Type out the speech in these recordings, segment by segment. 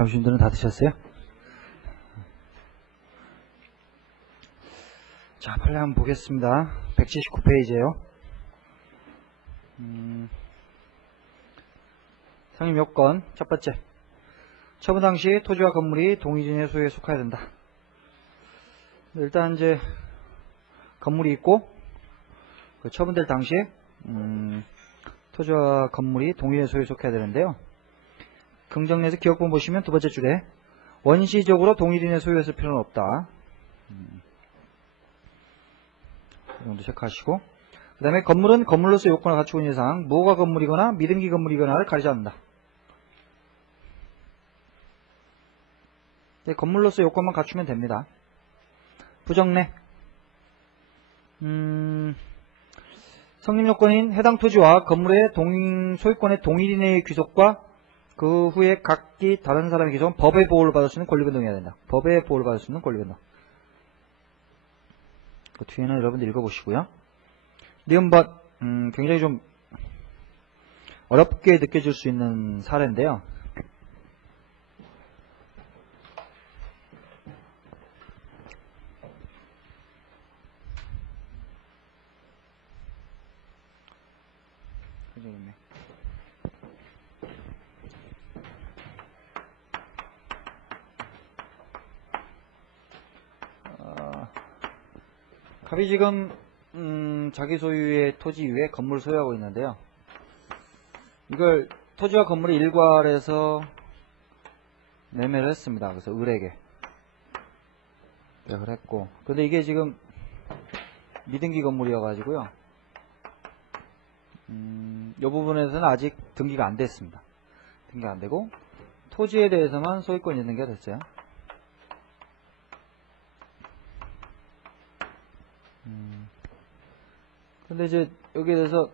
점심들은 다 드셨어요? 자, 빨리 한번 보겠습니다. 179페이지에요. 상임 요건 첫 번째, 처분 당시 토지와 건물이 동일인의 소유에 속해야 된다. 일단 이제 건물이 있고 그 처분될 당시에 토지와 건물이 동일인의 소유에 속해야 되는데요. 긍정에서 기억본 보시면 두 번째 줄에 원시적으로 동일인의 소유였을 필요는 없다. 이 정도 체크하시고, 그 다음에 건물은 건물로서 요건을 갖추고 있는 이상 무허가 건물이거나 미등기 건물이거나를 가리지 않는다. 건물로서 요건만 갖추면 됩니다. 부정내, 성립 요건인 해당 토지와 건물의 소유권의 동일인의 귀속과 그 후에 각기 다른 사람의 귀속은 법의 보호를 받을 수 있는 권리변동해야 된다. 법의 보호를 받을 수 있는 권리변동. 그 뒤에는 여러분들 읽어보시고요. 니은번 굉장히 좀 어렵게 느껴질 수 있는 사례인데요. 갑이 지금 자기 소유의 토지 위에 건물을 소유하고 있는데요. 이걸 토지와 건물이 일괄해서 매매를 했습니다. 그래서 을에게 계약을 했고, 근데 이게 지금 미등기 건물이어가지고요. 이 부분에서는 아직 등기가 안 됐습니다. 등기가 안 되고 토지에 대해서만 소유권이 있는 게 됐어요. 근데 이제 여기에 대해서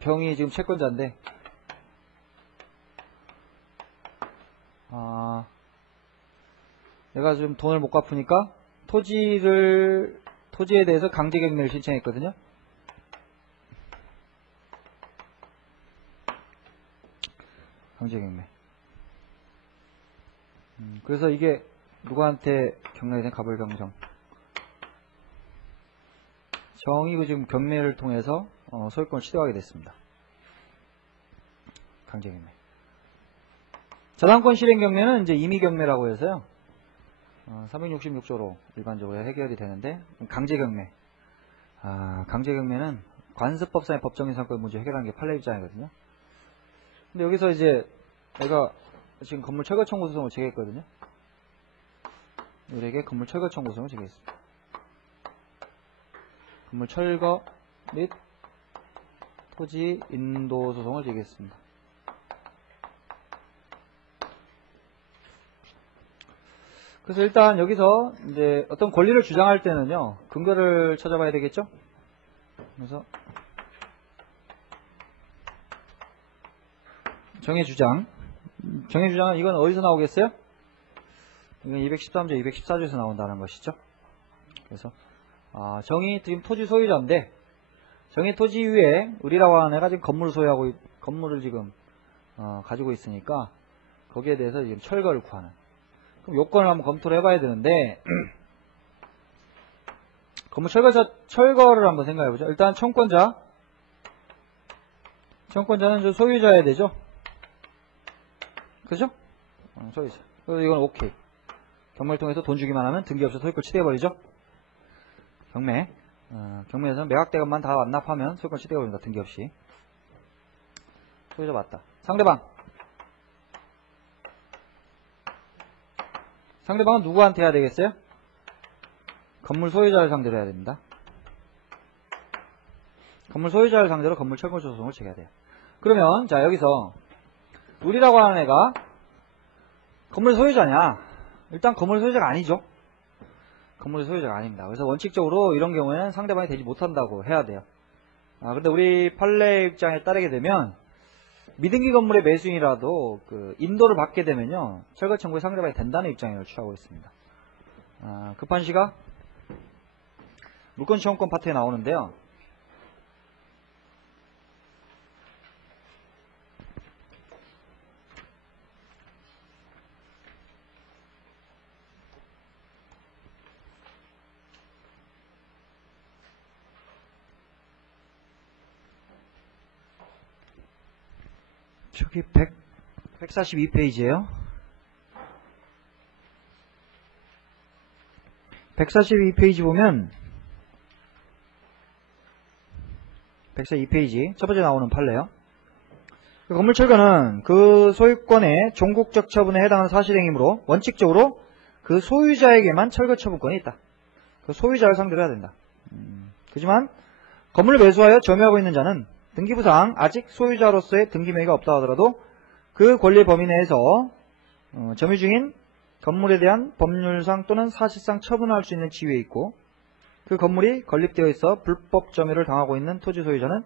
병이 지금 채권자인데, 내가 지금 돈을 못 갚으니까 토지에 대해서 강제경매를 신청했거든요. 강제경매. 그래서 이게 누구한테 경매가 된 가불병정. 정이 지금 경매를 통해서 소유권을 취득하게 됐습니다. 강제경매. 저당권 실행 경매는 이제 임의경매라고 해서요. 366조로 일반적으로 해결이 되는데, 강제경매. 강제경매는 관습법상의 법정인 상권 문제 해결하는 게 판례 입장이거든요. 근데 여기서 이제 내가 지금 건물 철거 청구 소송을 제기했거든요. 을에게 건물 철거 청구 소송을 제기했습니다. 건물 철거 및 토지 인도 소송을 제기했습니다. 그래서 일단 여기서 이제 어떤 권리를 주장할 때는요, 근거를 찾아봐야 되겠죠? 그래서 정의주장. 정의주장은 이건 어디서 나오겠어요? 이건 213조, 214조에서 나온다는 것이죠. 그래서 정의 지금 토지 소유자인데, 정의 토지 위에 을이라고 하는 애가 지금 건물을 소유하고 건물을 지금 가지고 있으니까 거기에 대해서 지금 철거를 구하는. 그럼 요건을 한번 검토를 해봐야 되는데, 건물 철거를 한번 생각해보죠. 일단 청권자는 저 소유자여야 되죠. 그죠? 소유자. 그래서 이건 오케이. 경매를 통해서 돈 주기만 하면 등기 없이 소유권 취득해버리죠. 경매에서 매각대금만 다 완납하면 소유권 취득해버립니다. 등기 없이. 소유자 맞다. 상대방은 누구한테 해야 되겠어요? 건물 소유자를 상대로 해야 됩니다. 건물 소유자를 상대로 건물 철거 소송을 제기해야 돼요. 그러면 자, 여기서 을이라고 하는 애가 건물 소유자냐? 일단 건물 소유자가 아니죠. 건물 소유자가 아닙니다. 그래서 원칙적으로 이런 경우에는 상대방이 되지 못한다고 해야 돼요. 근데 우리 판례 입장에 따르게 되면 미등기 건물의 매수인이라도 그 인도를 받게 되면요, 철거 청구에 상대방이 된다는 입장을 취하고 있습니다. 급한 시가 물권시험권 파트에 나오는데요. 저기 142페이지에요. 142페이지 보면 142페이지 첫 번째 나오는 판례요. 건물 철거는 그 소유권의 종국적 처분에 해당하는 사실행위이므로 원칙적으로 그 소유자에게만 철거 처분권이 있다. 그 소유자를 상대로 해야 된다. 그렇지만 건물을 매수하여 점유하고 있는 자는 등기부상 아직 소유자로서의 등기 명의가 없다 하더라도 그 권리 범위 내에서 점유 중인 건물에 대한 법률상 또는 사실상 처분할 수 있는 지위에 있고 그 건물이 건립되어 있어 불법 점유를 당하고 있는 토지 소유자는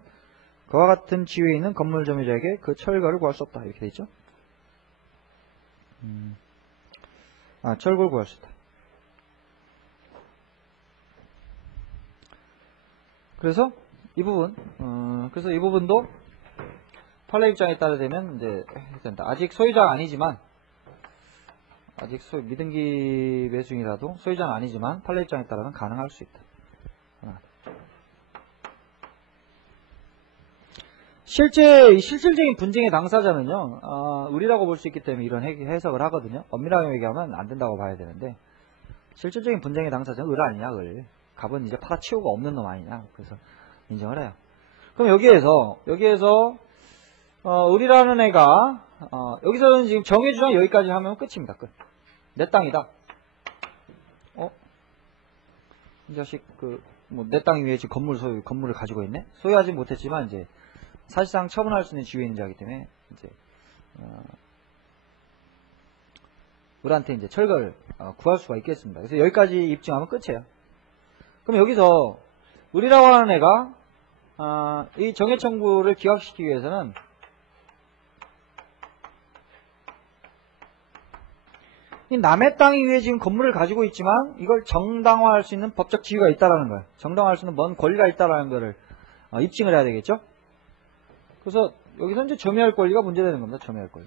그와 같은 지위에 있는 건물 점유자에게 그 철거를 구할 수 없다. 이렇게 돼 있죠. 철거를 구할 수 있다. 그래서 이 부분도 판례 입장에 따라 되면 이제 된다. 아직 소유자가 아니지만 미등기 매수인이라도 소유자는 아니지만 판례 입장에 따라는 가능할 수 있다. 실질적인 분쟁의 당사자는요, 을이라고 볼 수 있기 때문에 이런 해석을 하거든요. 엄밀하게 얘기하면 안 된다고 봐야 되는데, 실질적인 분쟁의 당사자는 을 아니냐, 을. 갑은 이제 팔아치우고 없는 놈 아니냐. 그래서 인정을 해요. 그럼 여기에서, 을이라는 애가, 여기서는 지금 정해주장 여기까지 하면 끝입니다, 끝. 내 땅이다. 이 자식, 내 땅 위에 지금 건물을 가지고 있네? 소유하지 못했지만, 이제, 사실상 처분할 수 있는 지위에 있는 자이기 때문에 이제 을한테 이제 철거를 구할 수가 있겠습니다. 그래서 여기까지 입증하면 끝이에요. 그럼 여기서 을이라고 하는 애가 이 정해 청구를 기각시키기 위해서는 이 남의 땅 위에 지금 건물을 가지고 있지만 이걸 정당화할 수 있는 법적 지위가 있다라는 거예요. 정당화할 수 있는 뭔 권리가 있다라는 거를 입증을 해야 되겠죠. 그래서 여기서 이제 점유할 권리가 문제되는 겁니다. 점유할 권리.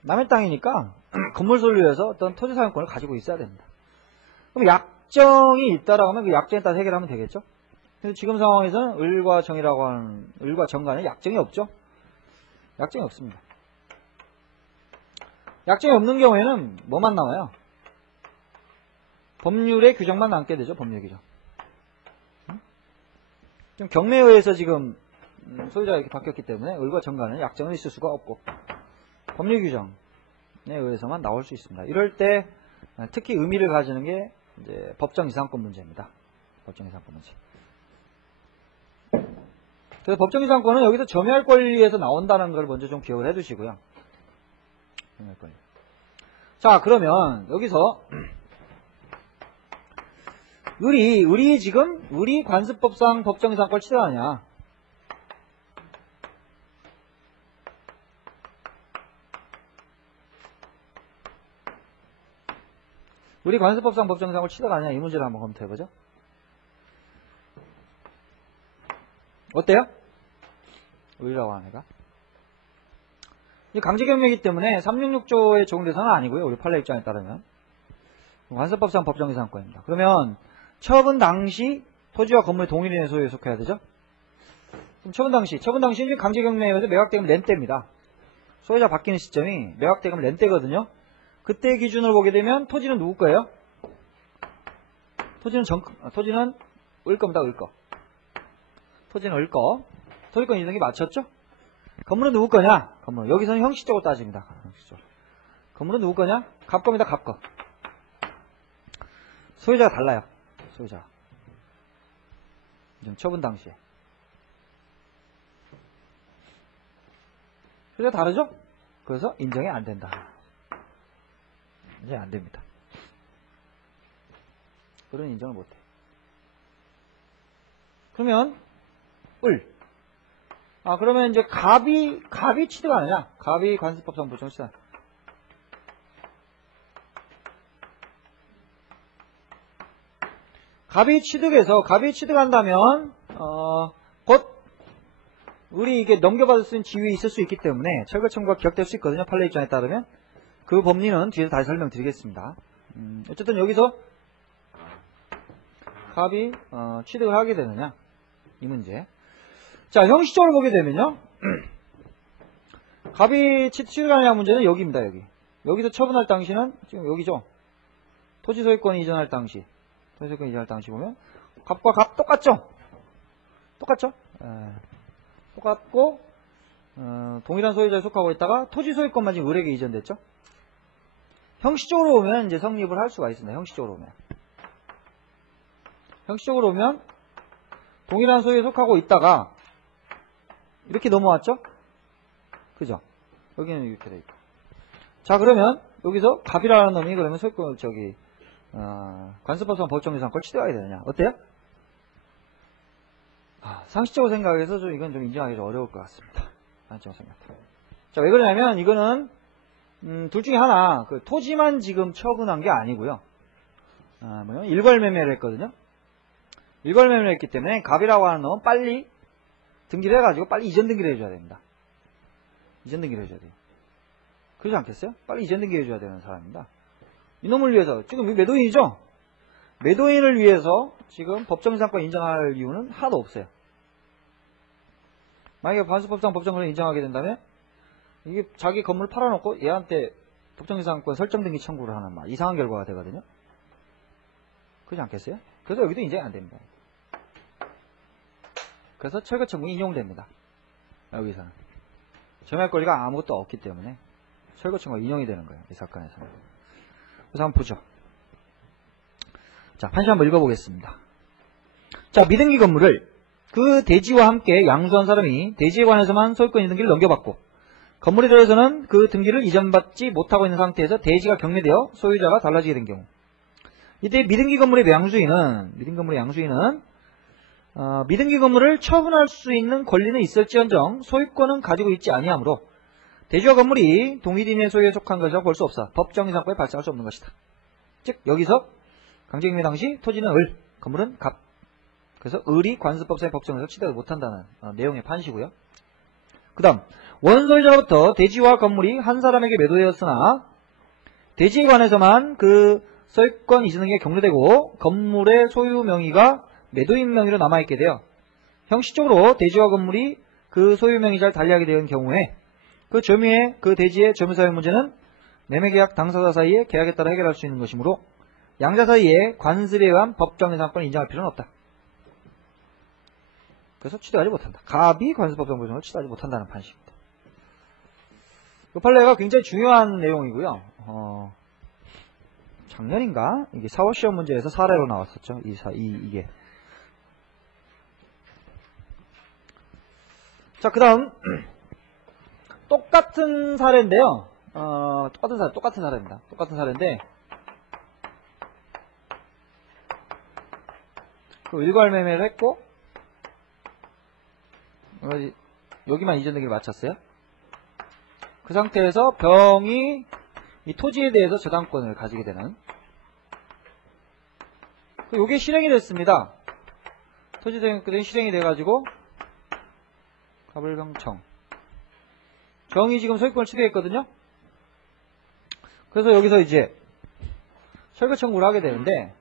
남의 땅이니까 건물 소유에서 어떤 토지 사용권을 가지고 있어야 됩니다. 그럼 약정이 있다라고 하면 그 약정에 따라 해결하면 되겠죠. 그래서 지금 상황에서는 을과 정 간에 약정이 없죠. 약정이 없습니다. 약정이 없는 경우에는 뭐만 나와요? 법률의 규정만 남게 되죠. 법률 규정. 좀 경매에 의해서 지금 소유자가 이렇게 바뀌었기 때문에 을과 정간은 약정은 있을 수가 없고 법률 규정에 의해서만 나올 수 있습니다. 이럴 때 특히 의미를 가지는 게 이제 법정 이상권 문제입니다. 법정 이상권 문제. 그래서 법정 이상권은 여기서 점유할 권리에서 나온다는 걸 먼저 좀 기억을 해두시고요. 점유할 권리. 자, 그러면 여기서 을이 관습법상 법정 이상권을 취득하느냐? 을이 관습법상 법정 이상권을 취득하느냐? 이 문제를 한번 검토해보죠. 어때요? 을이라고 하는 애가. 이 강제경매이기 때문에 366조에 적용대상은 아니고요. 우리 판례 입장에 따르면. 관습법상 법정 이상권입니다. 그러면 처분 당시 토지와 건물의 동일인의 소유에 속해야 되죠? 그럼 처분 당시는 강제경매에 의해서 매각대금 렌때입니다. 소유자 바뀌는 시점이 매각대금 렌때거든요. 그때 기준으로 보게 되면 토지는 누구 거예요? 토지는 을 겁니다. 을 거. 토지는 을 거. 토지권 이동이 맞췄죠? 건물은 누구 거냐? 건물. 여기서는 형식적으로 따집니다. 형식적으로. 건물은 누구 거냐? 갑 겁니다. 갑 거. 소유자가 달라요. 소유자. 지금 처분 당시에. 소유자 다르죠? 그래서 인정이 안 된다. 이제 안 됩니다. 그런 인정을 못 해. 그러면 을. 그러면 이제 갑이 취득하느냐? 갑이 관습법상 보정 취득. 갑이 취득한다면 곧 을이 이게 넘겨받을 수 있는 지위에 있을 수 있기 때문에 철거 청구가 기각될 수 있거든요. 판례 입장에 따르면 그 법리는 뒤에서 다시 설명드리겠습니다. 어쨌든 여기서 갑이 취득을 하게 되느냐 이 문제. 자, 형식적으로 보게 되면요. 갑이 취득하느냐 문제는 여기입니다. 여기서 처분할 당시는 지금 여기죠. 토지 소유권이 이전할 당시 보면 갑과 갑 똑같죠? 똑같고 동일한 소유자에 속하고 있다가 토지 소유권만 지금 을에게 이전됐죠? 형식적으로 오면 이제 성립을 할 수가 있습니다. 형식적으로 오면 동일한 소유에 속하고 있다가 이렇게 넘어왔죠? 그죠? 여기는 이렇게 돼 있고. 자, 그러면 여기서 갑이라는 놈이 그러면 소유권 관습법상 법정유상 걸 취득하게 되느냐? 어때요? 상식적으로 생각해서 이건 좀 인정하기 좀 어려울 것 같습니다. 상식적으로 생각해. 자, 왜 그러냐면 이거는 둘 중에 하나 토지만 지금 처분한 게 아니고요. 일괄매매를 했거든요. 일괄매매를 했기 때문에 갑이라고 하는 놈은 빨리 등기를 해가지고 빨리 이전 등기를 해줘야 됩니다. 이전 등기를 해줘야 돼요. 그러지 않겠어요? 빨리 이전 등기 해줘야 되는 사람입니다. 이놈을 위해서 지금 매도인이죠? 매도인을 위해서 지금 법정유상권 인정할 이유는 하나도 없어요. 만약에 관습법상 법정권을 인정하게 된다면 이게 자기 건물을 팔아놓고 얘한테 법정유상권 설정 등기 청구를 하는 이상한 결과가 되거든요. 그렇지 않겠어요? 그래서 여기도 인정이 안 됩니다. 그래서 철거 청구가 인용됩니다. 여기서는 점유할 권리가 아무것도 없기 때문에 철거 청구가 인용이 되는 거예요. 이 사건에서는. 그래서 한번 보죠. 자, 판시 한번 읽어보겠습니다. 자, 미등기 건물을 그 대지와 함께 양수한 사람이 대지에 관해서만 소유권 등기를 넘겨받고 건물에 대해서는 그 등기를 이전받지 못하고 있는 상태에서 대지가 경매되어 소유자가 달라지게 된 경우, 이때 미등기 건물의 양수인은 미등기 건물을 처분할 수 있는 권리는 있을지언정 소유권은 가지고 있지 아니하므로 대지와 건물이 동일인의 소유에 속한 것이라고 볼 수 없어 법정유상권에 발생할 수 없는 것이다. 즉 여기서 강제경매 당시 토지는 을, 건물은 갑. 그래서 을이 관습법상의 법정에서 취득을 못한다는 내용의 판시고요. 그 다음 원소유자로부터 대지와 건물이 한 사람에게 매도되었으나 대지에 관해서만 그 소유권 이전 등기가 경로되고 건물의 소유 명의가 매도인 명의로 남아있게 되어 형식적으로 대지와 건물이 그 소유 명의자를 달리하게 되는 경우에 그 점유의 그 대지의 점유사유 문제는 매매계약 당사자 사이에 계약에 따라 해결할 수 있는 것이므로 양자 사이에 관습에 의한 법정유상권을 인정할 필요는 없다. 그래서 취득하지 못한다. 갑이 관습법상 보증을 취득하지 못한다는 판시입니다. 이 판례가 굉장히 중요한 내용이고요. 작년인가? 이게 4월 시험 문제에서 사례로 나왔었죠. 이게. 자, 그 다음 똑같은 사례인데요. 똑같은 사례입니다. 똑같은 사례인데 그 일괄매매를 했고 여기만 이전 등기를 마쳤어요. 그 상태에서 병이 이 토지에 대해서 저당권을 가지게 되는, 이게 실행이 됐습니다. 토지 등기 실행이 돼가지고 갑을병청 병이 지금 소유권을 취득했거든요. 그래서 여기서 이제 철거 청구를 하게 되는데,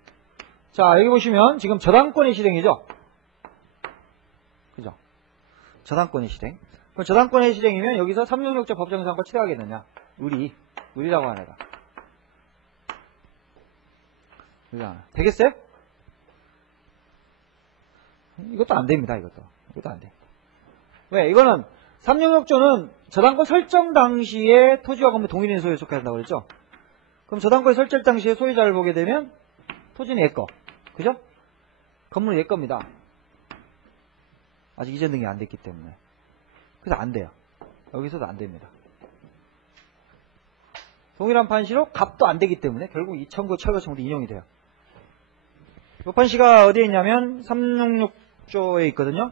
자, 여기 보시면 지금 저당권의 실행이죠. 그죠? 저당권의 실행. 그럼 저당권의 실행이면 여기서 366조 법정유상권 취득하겠느냐? 을이라고 하는 애가. 되겠어요? 이것도 안 됩니다. 이것도 안 돼. 왜? 이거는 366조는 저당권 설정 당시에 토지와 건물 동일인 소유에 속해 한다고 그랬죠? 그럼 저당권 설정 당시에 소유자를 보게 되면 토지는 얘 거. 그죠? 건물은 얘 겁니다. 아직 이전 등이 안 됐기 때문에. 그래서 안 돼요. 여기서도 안 됩니다. 동일한 판시로 갑도 안 되기 때문에 결국 이 철거 청구도 인용이 돼요. 이 판시가 어디에 있냐면 366조에 있거든요.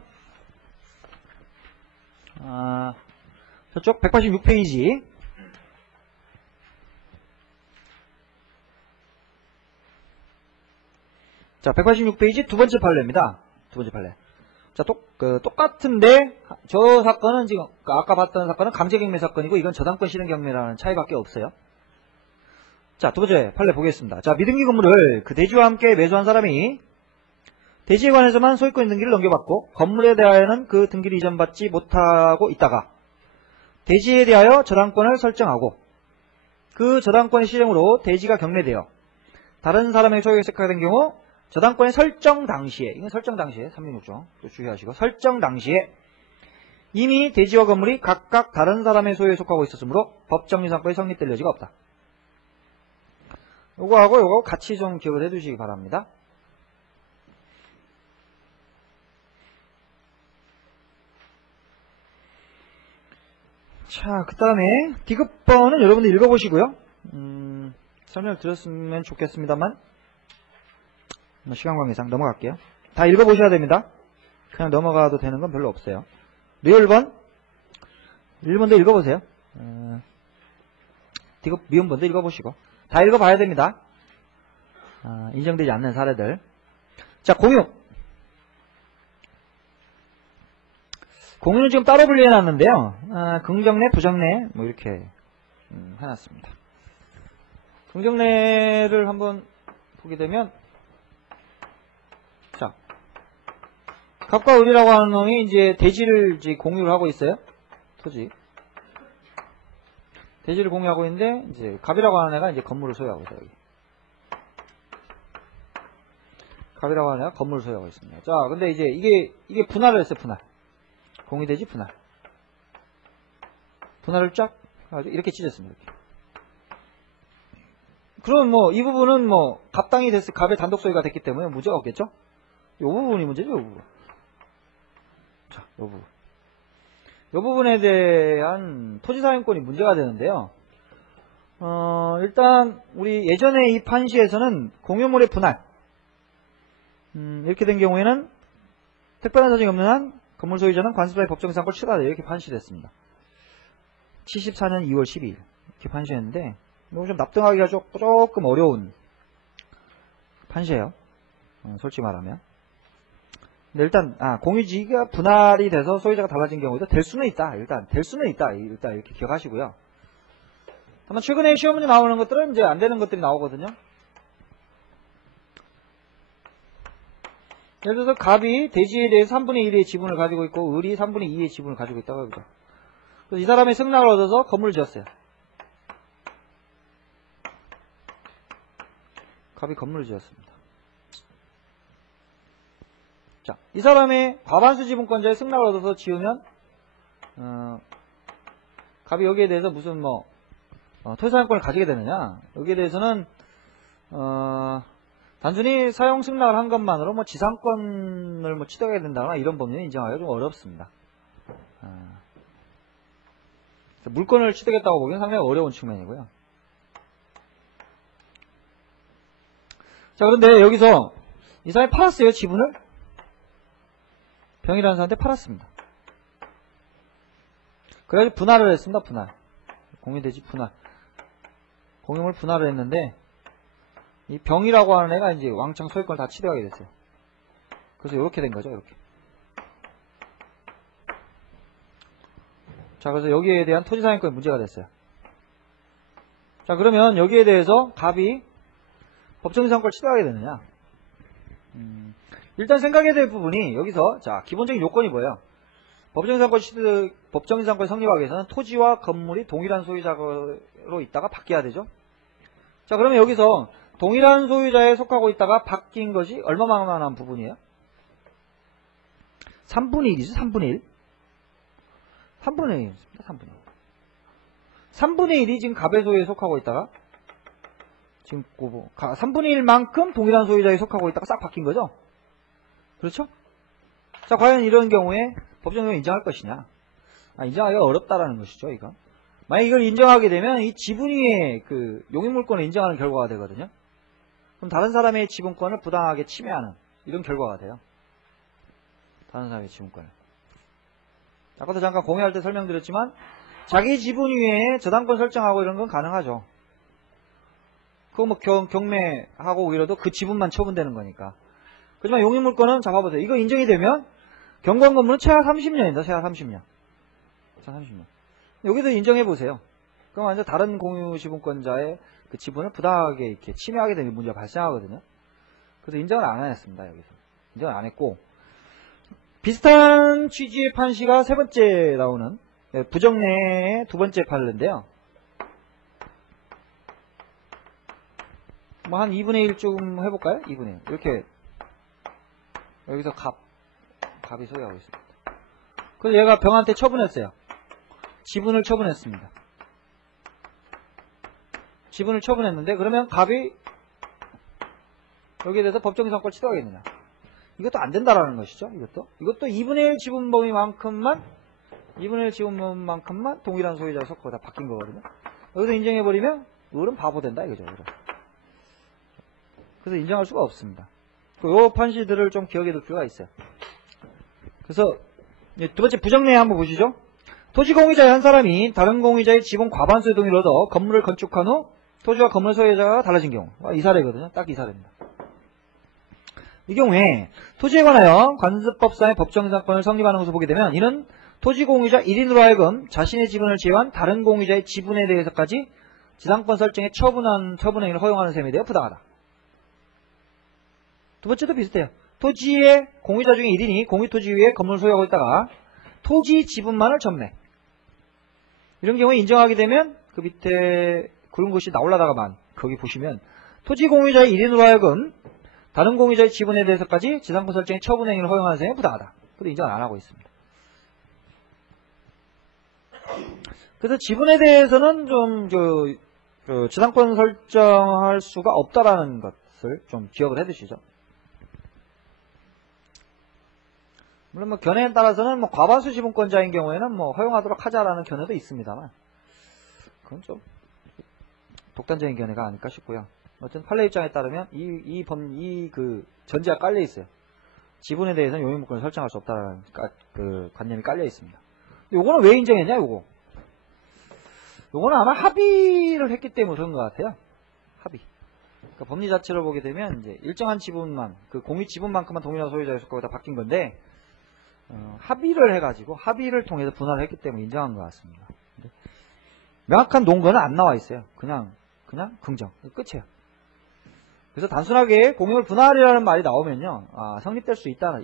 저쪽 186페이지. 자, 186페이지 두 번째 판례입니다. 두 번째 판례. 자, 똑같은데, 저 사건은 지금, 아까 봤던 사건은 강제경매 사건이고, 이건 저당권 실행경매라는 차이밖에 없어요. 자, 두 번째 판례 보겠습니다. 자, 미등기 건물을 그 대지와 함께 매수한 사람이 대지에 관해서만 소유권 등기를 넘겨받고 건물에 대하여는 그 등기를 이전받지 못하고 있다가 대지에 대하여 저당권을 설정하고 그 저당권의 실행으로 대지가 경매되어 다른 사람의 소유에 속하게 경우 저당권의 설정 당시에, 이건 설정 당시에 306조 또 주의하시고, 설정 당시에 이미 대지와 건물이 각각 다른 사람의 소유에 속하고 있었으므로 법정유상권이 성립될 여지가 없다. 요거하고 요거 같이 좀 기억을 해두시기 바랍니다. 자, 그 다음에 디귿번은 여러분들 읽어보시고요. 설명을 들었으면 좋겠습니다.만 시간 관계상 넘어갈게요. 다 읽어보셔야 됩니다. 그냥 넘어가도 되는 건 별로 없어요. 리을번 1번도 읽어보세요. 디귿 미음번도 읽어보시고 다 읽어봐야 됩니다. 인정되지 않는 사례들. 자, 공유. 공유는 지금 따로 분리해놨는데요. 긍정례, 부정례 뭐 이렇게 해놨습니다. 긍정례를 한번 보게 되면, 자, 갑과 을이라고 하는 놈이 이제 대지를 이제 공유를 하고 있어요. 토지. 대지를 공유하고 있는데, 이제 갑이라고 하는 애가 이제 건물을 소유하고 있어요. 여기. 갑이라고 하는 애가 건물을 소유하고 있습니다. 자, 근데 이제 이게 분할을 했어요. 분할. 공유대지 분할. 분할을 쫙 이렇게 찢었습니다. 이렇게. 그럼 뭐 이 부분은 뭐 갑당이 됐을 갑의 단독 소유가 됐기 때문에 문제가 없겠죠? 이 부분이 문제죠. 이 부분. 자, 이 부분. 이 부분에 대한 토지사용권이 문제가 되는데요. 일단 우리 예전에 이 판시에서는 공유물의 분할 이렇게 된 경우에는 특별한 사정이 없는 한 건물 소유자는 관습사의 법정상권을 취하다 이렇게 판시됐습니다. 74년 2월 12일 이렇게 판시했는데 이거 좀 납득하기가 조금 어려운 판시예요. 솔직히 말하면. 근데 일단 공유지가 분할이 돼서 소유자가 달라진 경우도 될 수는 있다. 일단 될 수는 있다. 일단 이렇게 기억하시고요. 한번 최근에 시험 문제 나오는 것들은 이제 안 되는 것들이 나오거든요. 예를 들어서 갑이 대지에 대해서 3분의 1의 지분을 가지고 있고 을이 3분의 2의 지분을 가지고 있다고 해보죠. 그래서 이 사람의 승낙을 얻어서 건물을 지었어요. 갑이 건물을 지었습니다. 자, 이 사람의 과반수 지분권자의 승낙을 얻어서 지으면 갑이 여기에 대해서 무슨 토지사용권을 가지게 되느냐? 여기에 대해서는 단순히 사용 승낙을 한 것만으로 지상권을 취득하게 된다거나 이런 법률은 인정하기가 좀 어렵습니다. 물권을 취득했다고 보기엔 상당히 어려운 측면이고요. 자, 그런데 여기서 이 사람이 팔았어요, 지분을. 병이라는 사람한테 팔았습니다. 그래서 분할을 했습니다, 분할. 공유대지 분할. 공유물 분할을 했는데, 이 병이라고 하는 애가 이제 왕창 소유권을 다 취득하게 됐어요. 그래서 이렇게 된 거죠, 이렇게. 자, 그래서 여기에 대한 토지사용권이 문제가 됐어요. 자, 그러면 여기에 대해서 갑이 법정유상권을 취득하게 되느냐? 일단 생각해야 될 부분이 여기서 자, 기본적인 요건이 뭐예요? 법정유상권 성립하기 위해서는 토지와 건물이 동일한 소유자로 있다가 바뀌어야 되죠. 자, 그러면 여기서 동일한 소유자에 속하고 있다가 바뀐 것이 얼마만한 부분이에요? 3분의 1이죠, 3분의 1. 3분의 1입니다, 3분의 1. 3분의 1이 지금 갑의 소유에 속하고 있다가 지금 3분의 1만큼 동일한 소유자에 속하고 있다가 싹 바뀐 거죠? 그렇죠? 자, 과연 이런 경우에 법정유상을 인정할 것이냐? 인정하기가 어렵다라는 것이죠, 이거. 만약 이걸 인정하게 되면 이 지분 위에 그 용익물권을 인정하는 결과가 되거든요. 그럼 다른 사람의 지분권을 부당하게 침해하는 이런 결과가 돼요. 다른 사람의 지분권을. 아까도 잠깐 공유할 때 설명드렸지만 자기 지분 위에 저당권 설정하고 이런 건 가능하죠. 그거 경매하고 이러도 그 지분만 처분되는 거니까. 하지만 용익물권은 잡아보세요. 이거 인정이 되면 경관건물은 최하 30년입니다. 최하 30년. 최하 30년. 여기도 인정해보세요. 그럼 완전 다른 공유 지분권자의 그 지분을 부당하게 이렇게 침해하게 되는 문제가 발생하거든요. 그래서 인정을 안 했습니다. 여기서. 인정을 안 했고, 비슷한 취지의 판시가 세 번째 나오는 부정내의 두 번째 판례인데요. 뭐 한 2분의 1좀 해볼까요? 2분의 1. 이렇게 여기서 갑이 소유하고 있습니다. 그래서 얘가 병한테 처분했어요. 지분을 처분했습니다. 지분을 처분했는데 그러면 갑이 여기에 대해서 법정의 상권을 취득하겠느냐. 이것도 안 된다라는 것이죠. 이것도 2분의 1 지분범위만큼만 2분의 1 지분범위만큼만 동일한 소유자의 속도가 다 바뀐 거거든요. 여기서 인정해버리면 을은 바보 된다 이거죠. 그래서 인정할 수가 없습니다. 요 판시들을 좀 기억해 둘 필요가 있어요. 그래서 두 번째 부정내 한번 보시죠. 토지 공유자의 한 사람이 다른 공유자의 지분 과반수의 동의를 얻어 건물을 건축한 후 토지와 건물 소유자가 달라진 경우. 이 사례거든요. 딱 이 사례입니다. 이 경우에 토지에 관하여 관습법상의 법정상권을 성립하는 것을 보게 되면 이는 토지 공유자 1인으로 하여금 자신의 지분을 제외한 다른 공유자의 지분에 대해서까지 지상권 설정에 처분행위를 허용하는 셈에 대해 부당하다. 두 번째도 비슷해요. 토지의 공유자 중에 1인이 공유토지 위에 건물을 소유하고 있다가 토지 지분만을 전매. 이런 경우에 인정하게 되면 그 밑에 그런 것이 나올라다가만 거기 보시면 토지 공유자의 1인으로 하여금 다른 공유자의 지분에 대해서까지 지상권 설정의 처분행위를 허용하는 셈에 부당하다. 그래도 인정을 안 하고 있습니다. 그래서 지분에 대해서는 좀 지상권 설정할 수가 없다라는 것을 좀 기억을 해두시죠. 물론 뭐 견해에 따라서는 뭐 과반수 지분권자인 경우에는 뭐 허용하도록 하자라는 견해도 있습니다만 그건 좀 독단적인 견해가 아닐까 싶고요. 어쨌든 판례 입장에 따르면 그 전제가 깔려 있어요. 지분에 대해서는 용익물권을 설정할 수 없다라는 그 관념이 깔려 있습니다. 요거는 왜 인정했냐, 요거는 아마 합의를 했기 때문에 그런 것 같아요. 합의. 그러니까 법리 자체를 보게 되면 이제 일정한 지분만, 그 공유 지분만큼만 동일한 소유자의 속도가 다 바뀐 건데, 합의를 해가지고 합의를 통해서 분할을 했기 때문에 인정한 것 같습니다. 명확한 논거는 안 나와 있어요. 그냥 긍정. 끝이에요. 그래서 단순하게 공유물 분할이라는 말이 나오면요, 성립될 수 있다.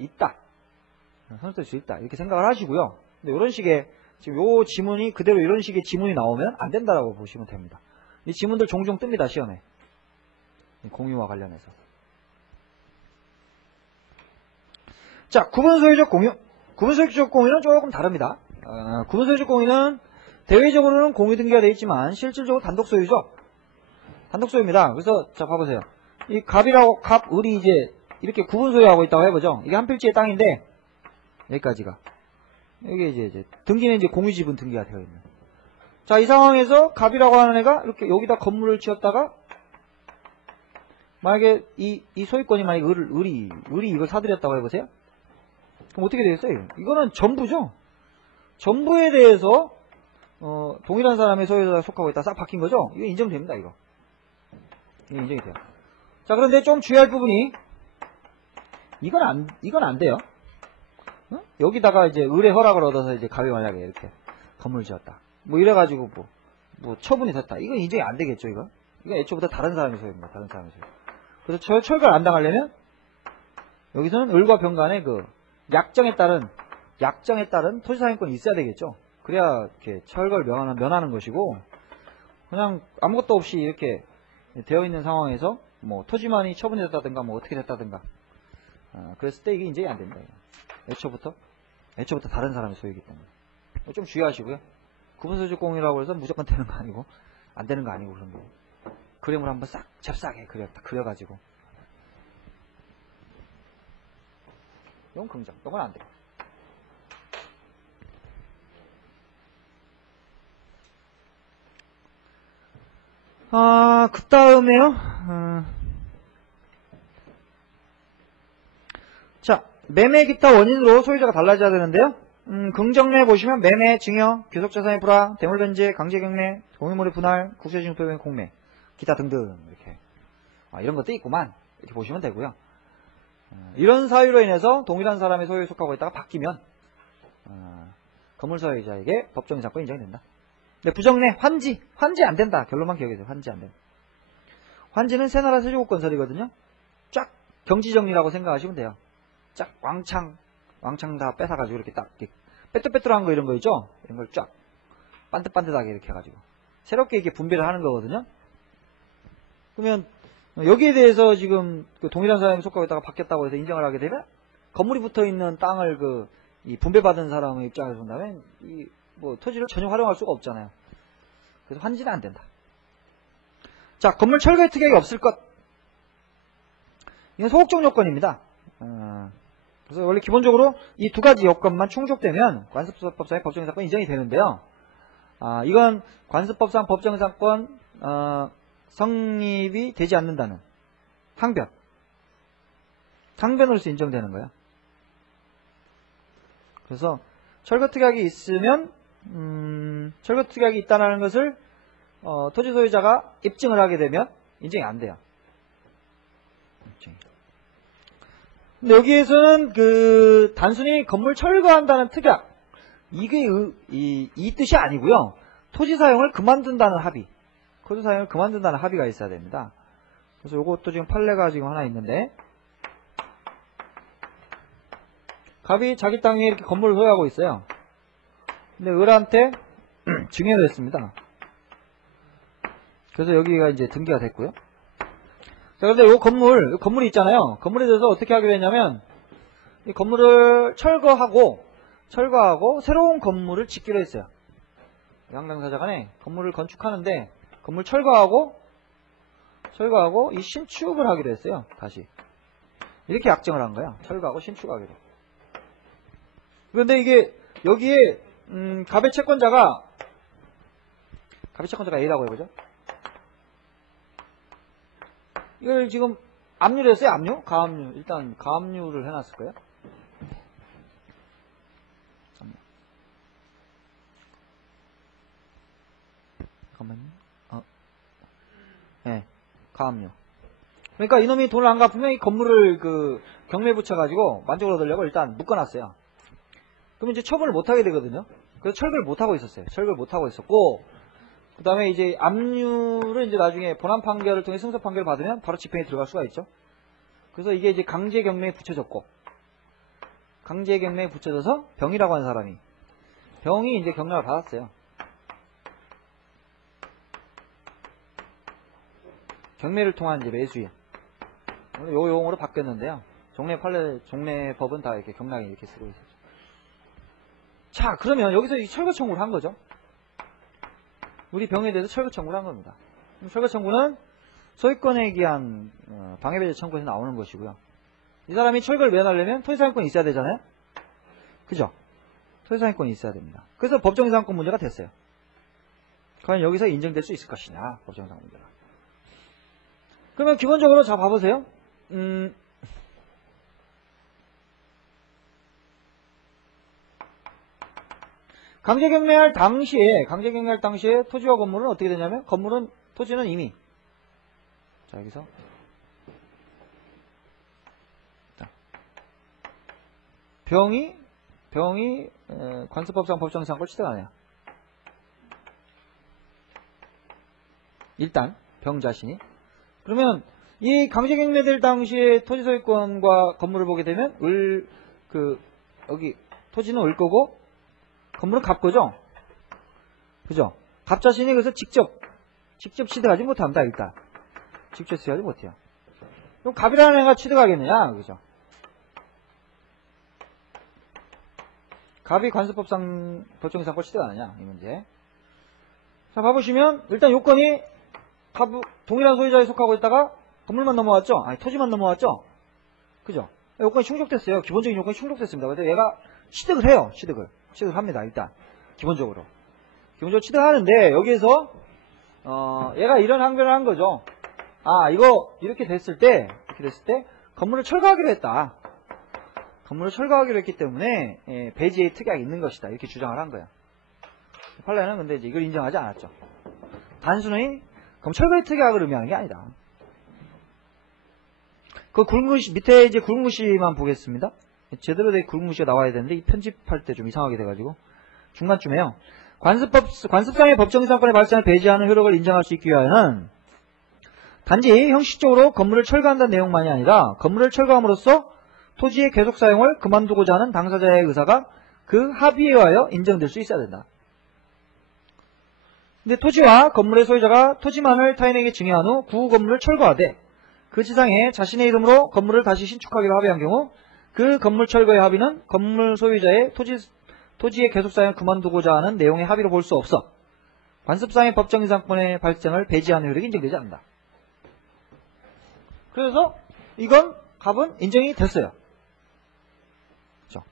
성립될 수 있다. 이렇게 생각을 하시고요. 근데 이런 식의 지금 요 지문이 그대로 이런 식의 지문이 나오면 안 된다라고 보시면 됩니다. 이 지문들 종종 뜹니다, 시험에. 공유와 관련해서. 자, 구분소유적 공유. 구분소유적 공유는 조금 다릅니다. 구분소유적 공유는 대외적으로는 공유 등기가 되어 있지만 실질적으로 단독 소유죠. 단독 소유입니다. 그래서 자 봐보세요. 이 갑, 을이 이제 이렇게 구분 소유하고 있다고 해보죠. 이게 한 필지의 땅인데 여기까지가 이게 이제 등기는 이제 공유 지분 등기가 되어 있는. 자, 이 상황에서 갑이라고 하는 애가 이렇게 여기다 건물을 지었다가 만약에 이 소유권이 만약에 을이 이걸 사들였다고 해보세요. 그럼 어떻게 되겠어요? 이거는 전부죠. 전부에 대해서 동일한 사람의 소유자가 속하고 있다 싹 바뀐 거죠. 이거 인정됩니다. 이거 인정이 돼요. 자, 그런데 좀 주의할 부분이 이건 안 돼요. 여기다가 이제 을의 허락을 얻어서 이제 갑이 만약에 이렇게 건물을 지었다. 뭐 이래가지고 뭐 처분이 됐다. 이건 인정이 안 되겠죠. 이거 애초부터 다른 사람의 소유입니다. 다른 사람의 소유. 그래서 철거를 안 당하려면 여기서는 을과 병 간에 그 약정에 따른 토지사용권이 있어야 되겠죠. 그래야 이렇게 철거를 면하는 것이고 그냥 아무것도 없이 이렇게 되어 있는 상황에서 뭐 토지만이 처분이 됐다든가 뭐 어떻게 됐다든가 그랬을 때 이게 인정이 안 된다. 애초부터 다른 사람의 소유이기 때문에 좀 주의하시고요. 구분소유적 공유라고 해서 무조건 되는 거 아니고 안 되는 거 아니고 그런 거. 그림을 한번 싹 잽싸게 그려가지고 이건 긍정, 이건 안 돼요. 그 다음에요. 자, 매매 기타 원인으로 소유자가 달라져야 되는데요. 긍정내 보시면 매매, 증여, 교속자산의 불화, 대물변제, 강제경매, 공유물의 분할, 국세징수표의 공매, 기타 등등 이렇게 이런 것도 있구만 이렇게 보시면 되고요. 이런 사유로 인해서 동일한 사람의 소유에 속하고 있다가 바뀌면 건물 소유자에게 법정의 상권이 인정이 된다. 근데 부정내, 환지 안 된다. 결론만 기억해주세요. 환지 안 된다. 환지는 새나라 세조국 건설이거든요. 쫙 경지정리라고 생각하시면 돼요. 쫙 왕창 다 뺏어가지고 이렇게 딱 빼뚤빼뚤한 거 이런 거 있죠? 이런 걸 쫙 반듯반듯하게 이렇게 해가지고 새롭게 이렇게 분배를 하는 거거든요. 그러면 여기에 대해서 지금 그 동일한 사람이 속하고 있다가 바뀌었다고 해서 인정을 하게 되면 건물이 붙어 있는 땅을 이 분배받은 사람의 입장에서 본다면 이 뭐 토지를 전혀 활용할 수가 없잖아요. 그래서 환지는 안 된다. 자, 건물 철거의 특약이 없을 것. 이건 소극적 요건입니다. 그래서 원래 기본적으로 이 두 가지 요건만 충족되면 관습법상의 법정상권 인정이 되는데요. 이건 관습법상 법정상권 성립이 되지 않는다는 항변으로서 인정되는 거예요. 그래서 철거 특약이 있으면 철거 특약이 있다는 것을 토지 소유자가 입증을 하게 되면 인정이 안 돼요. 근데 여기에서는 단순히 건물 철거한다는 특약 이게 이 뜻이 아니고요. 토지 사용을 그만둔다는 합의가 있어야 됩니다. 그래서 요것도 지금 판례가 지금 하나 있는데 갑이 자기 땅 위에 이렇게 건물을 소유하고 있어요. 근데 을한테 증여를 했습니다. 그래서 여기가 이제 등기가 됐고요. 자, 그런데 요 건물이 있잖아요. 건물에 대해서 어떻게 하기로 했냐면 이 건물을 철거하고 새로운 건물을 짓기로 했어요. 양당사자 간에 건물을 건축하는데 건물 철거하고 이 신축을 하기로 했어요. 다시 이렇게 약정을 한 거예요. 철거하고 신축하기로. 그런데 이게 여기에 갑의 채권자가 A라고 해보죠. 이걸 지금 압류를 했어요. 가압류. 일단 가압류를 해놨을 거예요. 잠깐만요. 네, 가압류. 그러니까 이놈이 돈을 안 갚으면 이 건물을 경매 붙여가지고 만족을 얻으려고 일단 묶어놨어요. 그러면 이제 처분을 못하게 되거든요. 그래서 철거를 못하고 있었어요. 철거를 못하고 있었고, 그 다음에 이제 압류를 이제 나중에 본안 판결을 통해 승소 판결을 받으면 바로 집행에 들어갈 수가 있죠. 그래서 이게 이제 강제 경매에 붙여졌고, 강제 경매에 붙여져서 병이라고 하는 사람이, 병이 이제 경락을 받았어요. 경매를 통한 이제 매수인. 요 용어로 바뀌었는데요. 종래법은 다 이렇게 경락이 이렇게 쓰고 있었죠. 자, 그러면 여기서 이 철거 청구를 한 거죠. 우리 병에 대해서 철거 청구를 한 겁니다. 철거 청구는 소유권에 기한 방해배제 청구에서 나오는 것이고요. 이 사람이 철거를 매달려면 토지사용권이 있어야 되잖아요. 그죠? 토지사용권이 있어야 됩니다. 그래서 법정이상권 문제가 됐어요. 과연 여기서 인정될 수 있을 것이냐, 법정이상 문제가. 그러면 기본적으로 자 봐보세요. 강제경매할 당시에 토지와 건물은 어떻게 되냐면 토지는 이미 자 여기서 병이 관습법상 법정이상권을 취득하네요. 일단 병 자신이. 그러면 이 강제경매될 당시에 토지소유권과 건물을 보게 되면 여기 토지는 을 거고 건물은 갑 거죠? 그죠? 갑 자신이 그래서 직접 취득하지 못합니다. 일단 직접 취득하지 못해요. 그럼 갑이라는 애가 취득하겠느냐? 그죠? 갑이 관습법상 법정이상권 취득하느냐? 이 문제. 자, 봐보시면 일단 요건이 동일한 소유자에 속하고 있다가 건물만 넘어왔죠? 아니 토지만 넘어왔죠? 그죠? 요건이 충족됐어요. 기본적인 요건이 충족됐습니다. 그래서 얘가 취득을 해요. 취득을 합니다. 일단 기본적으로 취득하는데 여기에서 얘가 이런 항변을 한 거죠. 이거 이렇게 됐을 때 건물을 철거하기로 했다. 건물을 철거하기로 했기 때문에 배지의 특약이 있는 것이다. 이렇게 주장을 한 거야. 판례는 근데 이제 이걸 인정하지 않았죠. 단순히 그럼 철거의 특약을 의미하는 게 아니다. 그 굵은글씨 밑에 이제 굵은글씨만 보겠습니다. 제대로 된 굵은글씨가 나와야 되는데 이 편집할 때 좀 이상하게 돼가지고 중간쯤에요. 관습상의 법정이상권에 발생한 배제하는 효력을 인정할 수 있기 위하여는 단지 형식적으로 건물을 철거한다는 내용만이 아니라 건물을 철거함으로써 토지의 계속 사용을 그만두고자 하는 당사자의 의사가 그 합의에 의하여 인정될 수 있어야 된다. 근데 토지와 건물의 소유자가 토지만을 타인에게 증여한 후 구후 건물을 철거하되 그 지상에 자신의 이름으로 건물을 다시 신축하기로 합의한 경우 그 건물 철거의 합의는 건물 소유자의 토지의 계속 사용을 그만두고자 하는 내용의 합의로 볼 수 없어 관습상의 법정 이상권의 발생을 배제하는 효력이 인정되지 않는다. 그래서 이건 갑은 인정이 됐어요. 그렇죠?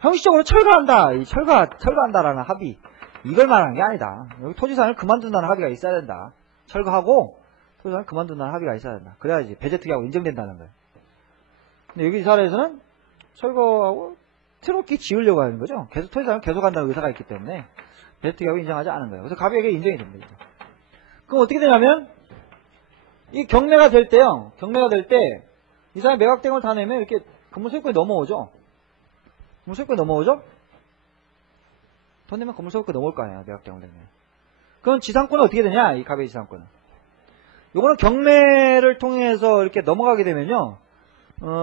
형식적으로 철거한다. 이 철거한다라는 합의 이걸 말하는 게 아니다. 여기 토지산을 그만둔다는 합의가 있어야 된다. 철거하고 토지산을 그만둔다는 합의가 있어야 된다. 그래야지 배제특위하고 인정된다는 거예요. 근데 여기 이 사례에서는 철거하고 트롭게 지으려고 하는 거죠. 계속 토지산을 계속한다는 의사가 있기 때문에 배제특위하고 인정하지 않은 거예요. 그래서 갑에게 인정이 됩니다. 그럼 어떻게 되냐면 이 경매가 될 때요. 경매가 될 때 이 사람이 매각된 걸 다 내면 이렇게 건물 소유권이 넘어오죠. 건물 소유권이 넘어오죠. 돈 내면 건물 소유권이 넘어올 거 아니에요. 매각된 걸 내면. 그럼 지상권은 어떻게 되냐? 이 갑의 지상권은. 요거는 경매를 통해서 이렇게 넘어가게 되면요.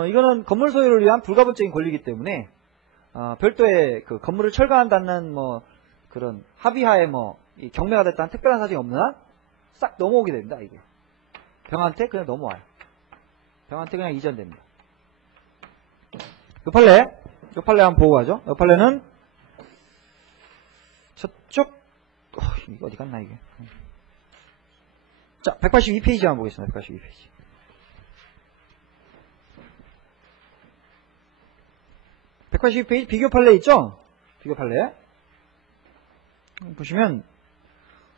이거는 건물 소유를 위한 불가분적인 권리이기 때문에 별도의 그 건물을 철거한다는 뭐 그런 합의하에 뭐 이 경매가 됐다는 특별한 사정이 없는 한 싹 넘어오게 됩니다. 이게 병한테 그냥 넘어와요. 병한테 그냥 이전됩니다. 요 판례 한번 보고 가죠. 요 판례는 저쪽 이거 어디 갔나 이게. 자 182페이지 한번 보겠습니다. 182페이지. 182페이지 비교 판례 있죠? 비교 판례. 보시면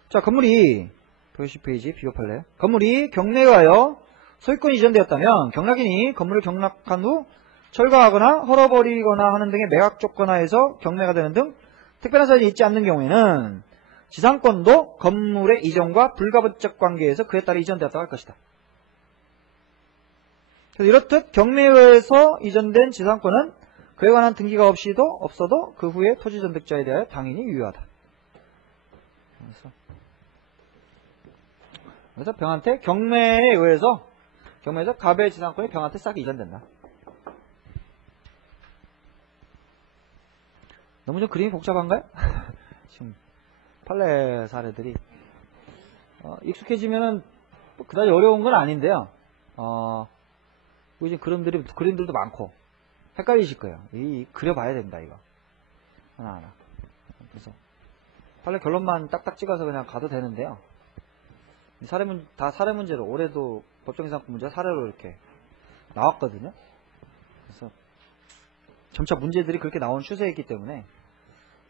자 건물이 180페이지 비교 판례. 건물이 경매에 의하여 소유권이 이전되었다면 경락인이 건물을 경락한 후 철거하거나 헐어버리거나 하는 등의 매각 조건하에서 경매가 되는 등 특별한 사정이 있지 않는 경우에는 지상권도 건물의 이전과 불가분적 관계에서 그에 따라 이전되었다고 할 것이다. 그래서 이렇듯 경매에 의해서 이전된 지상권은 그에 관한 등기가 없어도 그 후에 토지 전득자에 대하여 당연히 유효하다. 그래서 병한테 경매에 의해서 갑의 지상권이 병한테 싹 이전된다. 너무 좀 그림이 복잡한가요? 지금 판례 사례들이 익숙해지면은 그다지 어려운 건 아닌데요. 이제 그림들도 많고 헷갈리실 거예요. 그려봐야 됩니다. 이거 하나하나. 그래서 판례 결론만 딱딱 찍어서 그냥 가도 되는데요. 다 사례 문제로 올해도 법정이상권 문제가 사례로 이렇게 나왔거든요. 그래서 점차 문제들이 그렇게 나온 추세이기 때문에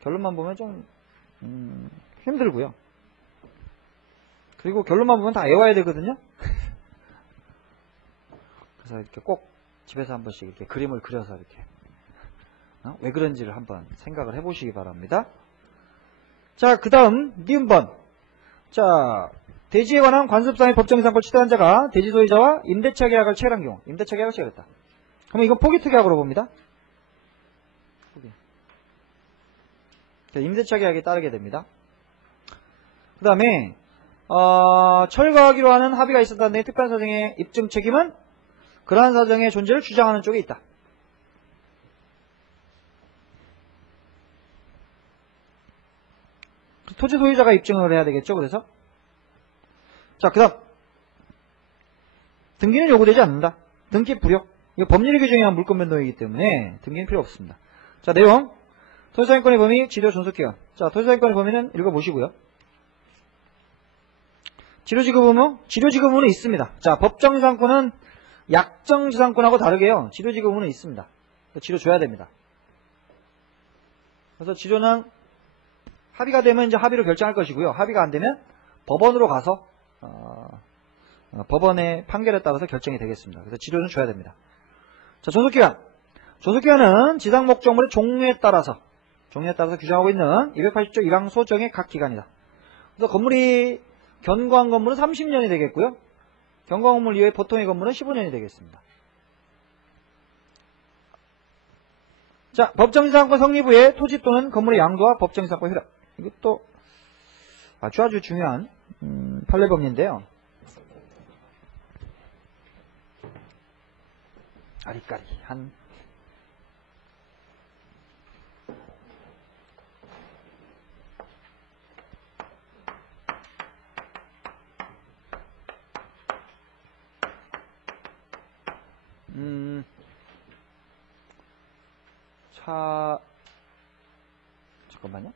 결론만 보면 좀 힘들고요. 그리고 결론만 보면 다 외워야 되거든요. 그래서 이렇게 꼭 집에서 한 번씩 이렇게 그림을 그려서 이렇게 왜 그런지를 한번 생각을 해보시기 바랍니다. 자, 그 다음 니은번. 자, 대지에 관한 관습상의 법정이상권을 취득한 자가 대지 소유자와 임대차 계약을 체결한 경우, 임대차 계약을 체결했다. 그러면 이건 포기투 계약으로 봅니다. 임대차 계약에 따르게 됩니다. 그 다음에 철거하기로 하는 합의가 있었다는 등의 특별한 사정의 입증 책임은 그러한 사정의 존재를 주장하는 쪽에 있다. 토지 소유자가 입증을 해야 되겠죠. 그래서 자, 그 다음 등기는 요구되지 않는다. 등기 불용. 이거 법률이 규정한 물권 변동이기 때문에 등기는 필요 없습니다. 자, 내용 토지사용권의 범위, 지료 존속기간. 자, 토지사용권의 범위는 읽어보시고요. 지료지급 의무는 있습니다. 자, 법정지상권은 약정지상권하고 다르게요. 지료지급 의무는 있습니다. 지료 줘야 됩니다. 그래서 지료는 합의가 되면 이제 합의로 결정할 것이고요. 합의가 안 되면 법원으로 가서 법원의 판결에 따라서 결정이 되겠습니다. 그래서 지료는 줘야 됩니다. 자, 존속기간. 존속기간은 지상 목적물의 종류에 따라서 규정하고 있는 280조 1항 소정의 각 기간이다. 그래서 건물이 견고한 건물은 30년이 되겠고요. 견고한 건물 이외의 보통의 건물은 15년이 되겠습니다. 자, 법정지상권 성립 후에 토지 또는 건물의 양도와 법정지상권 효력. 이것도 아주 중요한 판례법리인데요. 아리까리한 잠깐만요.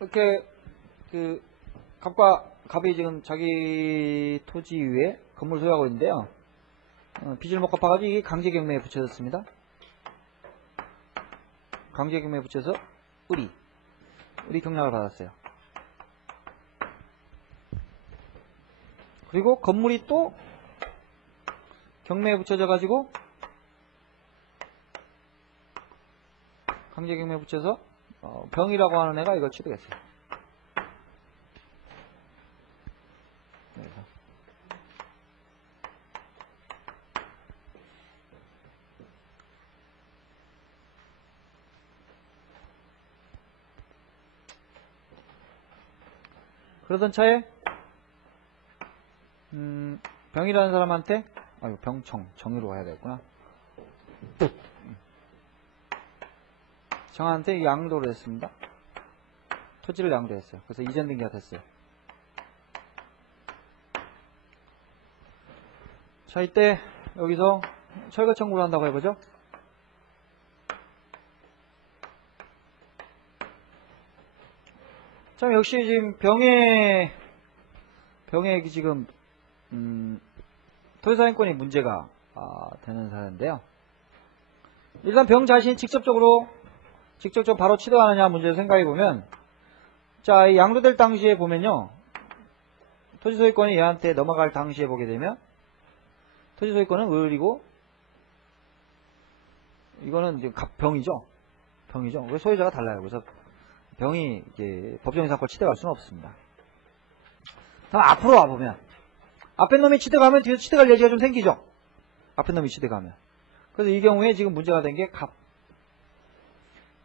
이렇게 갑이 지금 자기 토지 위에 건물 소유하고 있는데요. 빚을 못 갚아가지고 이게 강제경매에 붙여졌습니다. 강제경매에 붙여서 의리 경락을 받았어요. 그리고 건물이 또 경매에 붙여져 가지고 강제경매에 붙여서 병이라고 하는 애가 이걸 취득했어요. 그러던 차에 병이라는 사람한테 정의로 가야 되겠구나. 정한테 양도를 했습니다. 토지를 양도했어요. 그래서 이전 등기가 됐어요. 자, 이때 여기서 철거 청구를 한다고 해보죠. 자, 역시 지금 병의 지금 토지사용권이 문제가 되는 사례인데요. 일단 병 자신이 직접적으로 바로 취득하느냐 문제를 생각해 보면, 자, 이 양도될 당시에 보면요, 토지소유권이 얘한테 넘어갈 당시에 보게 되면 토지소유권은 을이고, 이거는 이제 병이죠. 왜 소유자가 달라요. 그래서 병이 이제 법정이상권 취득할 수는 없습니다. 다음 앞으로 와보면, 앞에 놈이 취득하면 뒤에서 취득할 여지가 좀 생기죠. 앞에 놈이 취득하면. 그래서 이 경우에 지금 문제가 된 게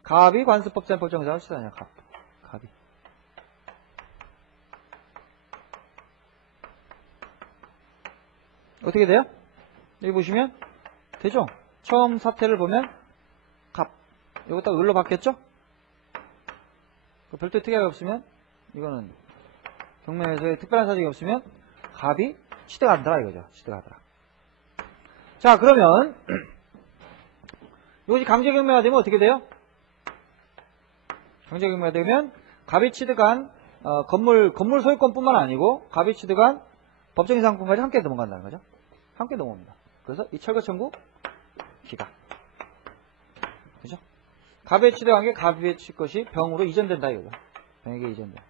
갑이 관습법상 법정이상을 취득하냐. 갑이. 어떻게 돼요? 여기 보시면 되죠. 처음 사태를 보면 이거 딱 을로 바뀌었죠. 별도의 특약이 없으면, 이거는 경매에서의 특별한 사정이 없으면 갑이 취득한다 이거죠. 취득하더라. 자, 그러면 이것이 강제경매가 되면 어떻게 돼요? 강제경매가 되면 갑이 취득한 건물 소유권뿐만 아니고 갑이 취득한 법정인 상품까지 함께 넘어간다는 거죠. 함께 넘어옵니다. 그래서 이 철거 청구 기각. 그죠? 갑에 취득한 게 갑의 것이 병으로 이전된다 이거죠. 병에게 이전된다.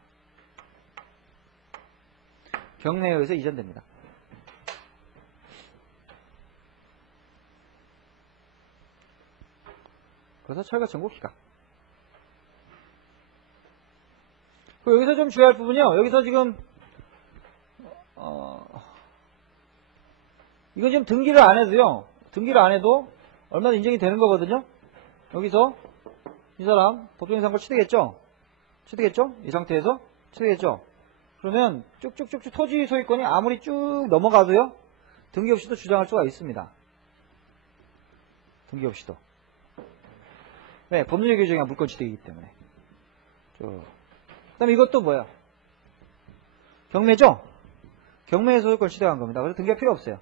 경매에 의해서 이전됩니다. 그래서 철거 청구 기각. 여기서 좀 주의할 부분이요. 여기서 지금 이건 지금 등기를 안 해도요. 등기를 안 해도 얼마나 인정이 되는 거거든요. 여기서 이 사람 법정이상권 취득했죠? 이 상태에서 취득했죠? 그러면 쭉쭉쭉쭉 토지 소유권이 아무리 쭉 넘어가도요. 등기 없이도 주장할 수가 있습니다. 등기 없이도. 네, 법률 규정이 물권 취득이기 때문에. 그 다음에 이것도 뭐야? 경매죠? 경매의 소유권 취득한 겁니다. 그래서 등기가 필요 없어요.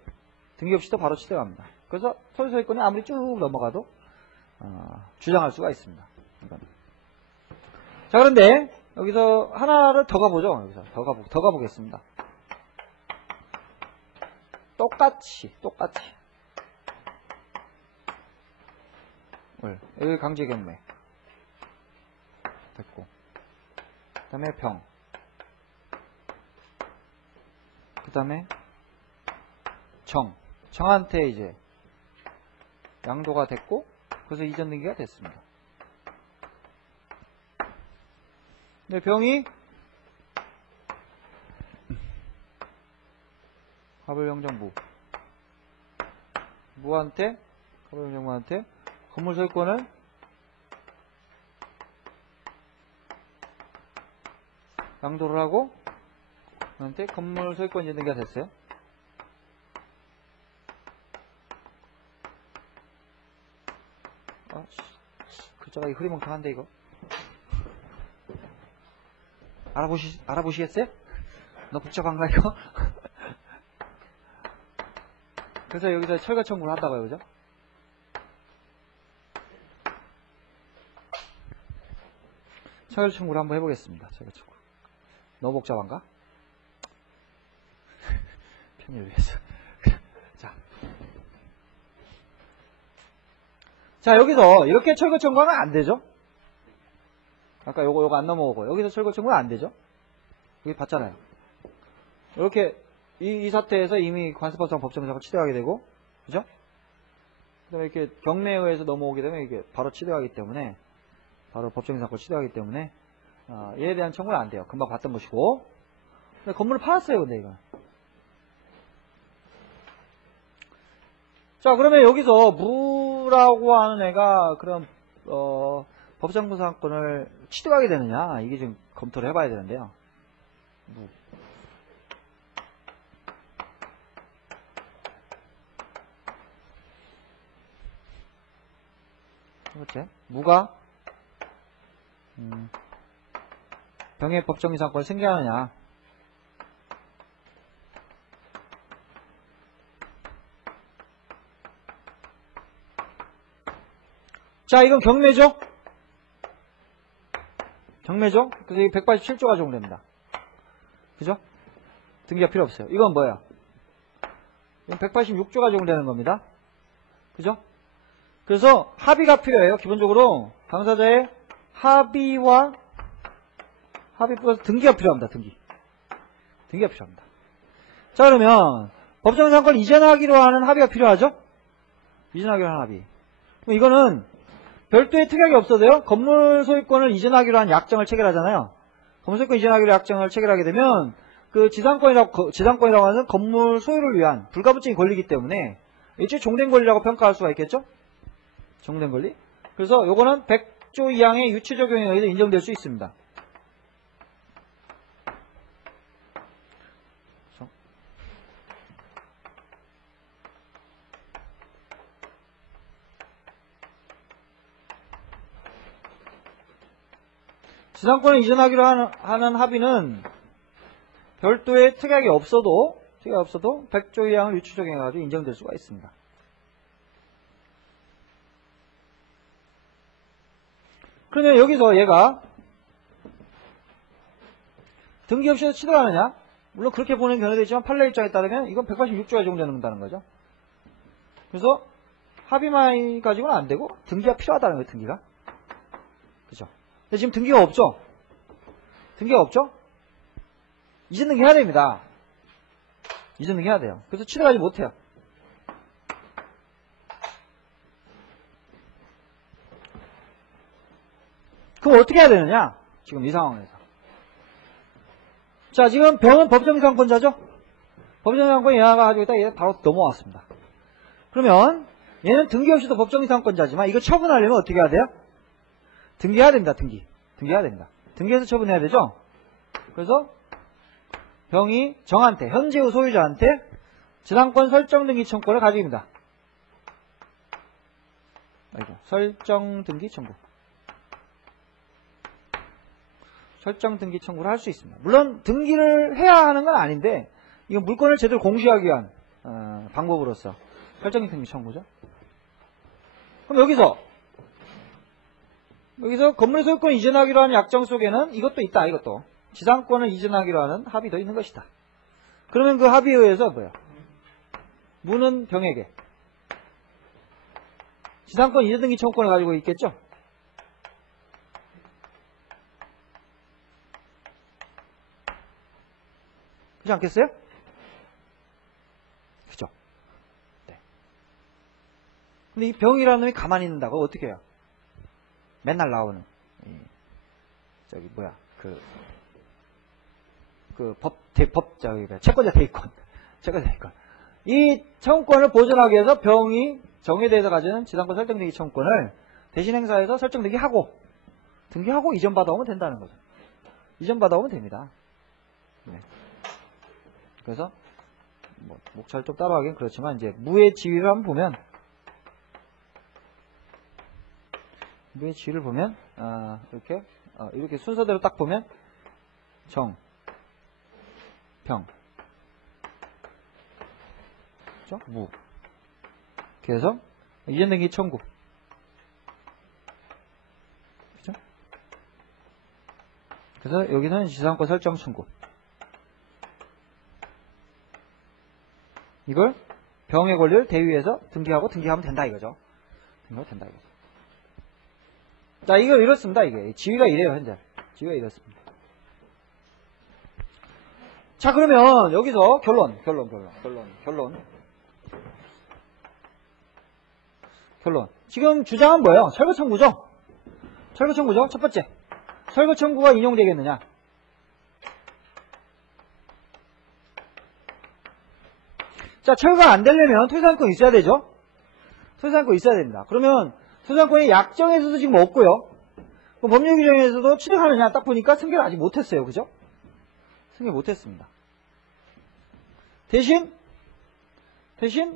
등기 없이도 바로 취득합니다. 그래서 토지 소유권이 아무리 쭉 넘어가도 주장할 수가 있습니다. 이건. 자, 그런데 여기서 하나를 더 가보죠. 여기서 더 가보겠습니다. 똑같이 여기 강제경매 됐고, 그 다음에 병, 그 다음에 정한테 이제 양도가 됐고, 그래서 이전 등기가 됐습니다. 근데 병이 가불영정무 가불영정무한테 건물 소유권을 양도를 하고, 그한테 건물 소유권 이전 등기가 됐어요. 글자가 흐리멍텅한데 이거. 알아보시겠어요? 너 복잡한가, 이거? 그래서 여기서 철거 청구를 한다고요, 그죠? 철거 청구를 한번 해보겠습니다. 철거 청구. 너무 복잡한가? 편의를 위해서. 자, 여기서 이렇게 철거 청구하면 안 되죠? 아까 요거 안 넘어오고 여기서 철거 청구는 안 되죠? 여기 봤잖아요. 이렇게 이 사태에서 이미 관습법상 법정사고 치대하게 되고, 그죠? 그다음에 이렇게 경매에 의해서 넘어오게 되면 이게 바로 치대하기 때문에, 바로 법정사고 치대하기 때문에 이에 대한 청구는 안 돼요. 금방 봤던 것이고. 근데 건물을 팔았어요, 근데 이거. 자, 그러면 여기서 무라고 하는 애가 그럼 법정분상권을 취득하게 되느냐, 이게 좀 검토를 해봐야 되는데요. 무. 그렇지? 무가 병의 법정이상권을 승계하느냐. 자, 이건 경매죠? 경매죠? 그래서 이 187조가 적용됩니다. 그죠? 등기가 필요 없어요. 이건 뭐예요? 이건 186조가 적용되는 겁니다. 그죠? 그래서 합의가 필요해요. 기본적으로 당사자의 합의 플러스 등기가 필요합니다. 등기가 필요합니다. 자, 그러면 법정상권 이전하기로 하는 합의가 필요하죠? 이전하기로 하는 합의. 그럼 이거는 별도의 특약이 없어도요. 건물 소유권을 이전하기로 한 약정을 체결하잖아요. 건물 소유권 이전하기로 약정을 체결하게 되면 그 지상권이라고 하는 건물 소유를 위한 불가분적인 권리이기 때문에 일종의 종된 권리라고 평가할 수가 있겠죠? 종된 권리. 그래서 요거는 100조 이항의 유치 적용에 의해서 인정될 수 있습니다. 지상권을 이전하기로 하는 합의는 별도의 특약이 없어도 100조 이항을 유치 적용해가지고 인정될 수가 있습니다. 그러면 여기서 얘가 등기 없이도 취득하느냐? 물론 그렇게 보는 견해도 있지만 판례 입장에 따르면 이건 186조에 적용된다는 거죠. 그래서 합의만 가지고는 안 되고 등기가 필요하다는 거예요. 등기가. 그죠? 근데 지금 등기가 없죠? 등기가 없죠? 이전 등기 해야 됩니다. 이전 등기 해야 돼요. 그래서 취득하지 못해요. 그럼 어떻게 해야 되느냐? 지금 이 상황에서. 자, 지금 병은 법정이상권자죠? 법정이상권 얘가 가지고 있다. 얘 바로 넘어왔습니다. 그러면 얘는 등기 없이도 법정이상권자지만 이거 처분하려면 어떻게 해야 돼요? 등기해야 됩니다. 등기해야 됩니다. 등기해서 처분해야 되죠? 그래서 병이 정한테, 현재의 소유자한테 지상권 설정 등기 청구를 가집니다. 설정 등기 청구. 설정 등기 청구를 할 수 있습니다. 물론 등기를 해야 하는 건 아닌데 이건 물건을 제대로 공시하기 위한 방법으로서 설정 등기 청구죠. 그럼 여기서 건물 소유권 이전하기로 하는 약정 속에는 이것도 있다. 이것도 지상권을 이전하기로 하는 합의도 있는 것이다. 그러면 그 합의에 의해서 뭐야? 무는 병에게 지상권 이전 등기 청구권을 가지고 있겠죠? 그렇지 않겠어요? 그죠? 네. 근데 이 병이라는 놈이 가만히 있는다고 어떻게 해요? 맨날 나오는 채권자 대위권. 이 청구권을 보존하기 위해서 병이 정에 대해서 가지는 지상권 설정 등기 청구권을 대신 행사해서 설정 등기하고 이전 받아오면 된다는 거죠. 이전 받아오면 됩니다. 네. 그래서 목차를 좀 따라가긴 그렇지만 이제 무의 지위를 한번 보면 무의 지위를 보면 이렇게 순서대로 딱 보면 정, 평. 그죠? 무. 그래서 이전 등기 청구. 그죠? 그래서 여기는 지상권 설정 청구. 이걸 병의 권리를 대위에서 등기하고 등기하면 된다 이거죠. 등기하면 된다 이거죠. 자, 이거 이렇습니다. 이게 지위가 이래요. 현재 지위가 이렇습니다. 자, 그러면 여기서 결론. 지금 주장은 뭐예요? 철거 청구죠? 철거 청구죠? 첫 번째. 철거 청구가 인용되겠느냐? 자, 철거가 안 되려면 토지사용권 있어야 되죠? 토지사용권 있어야 됩니다. 그러면 토지사용권이 약정에서도 지금 없고요. 법률 규정에서도 취득하느냐 딱 보니까 승계를 아직 못했어요. 그죠? 승계 못했습니다. 대신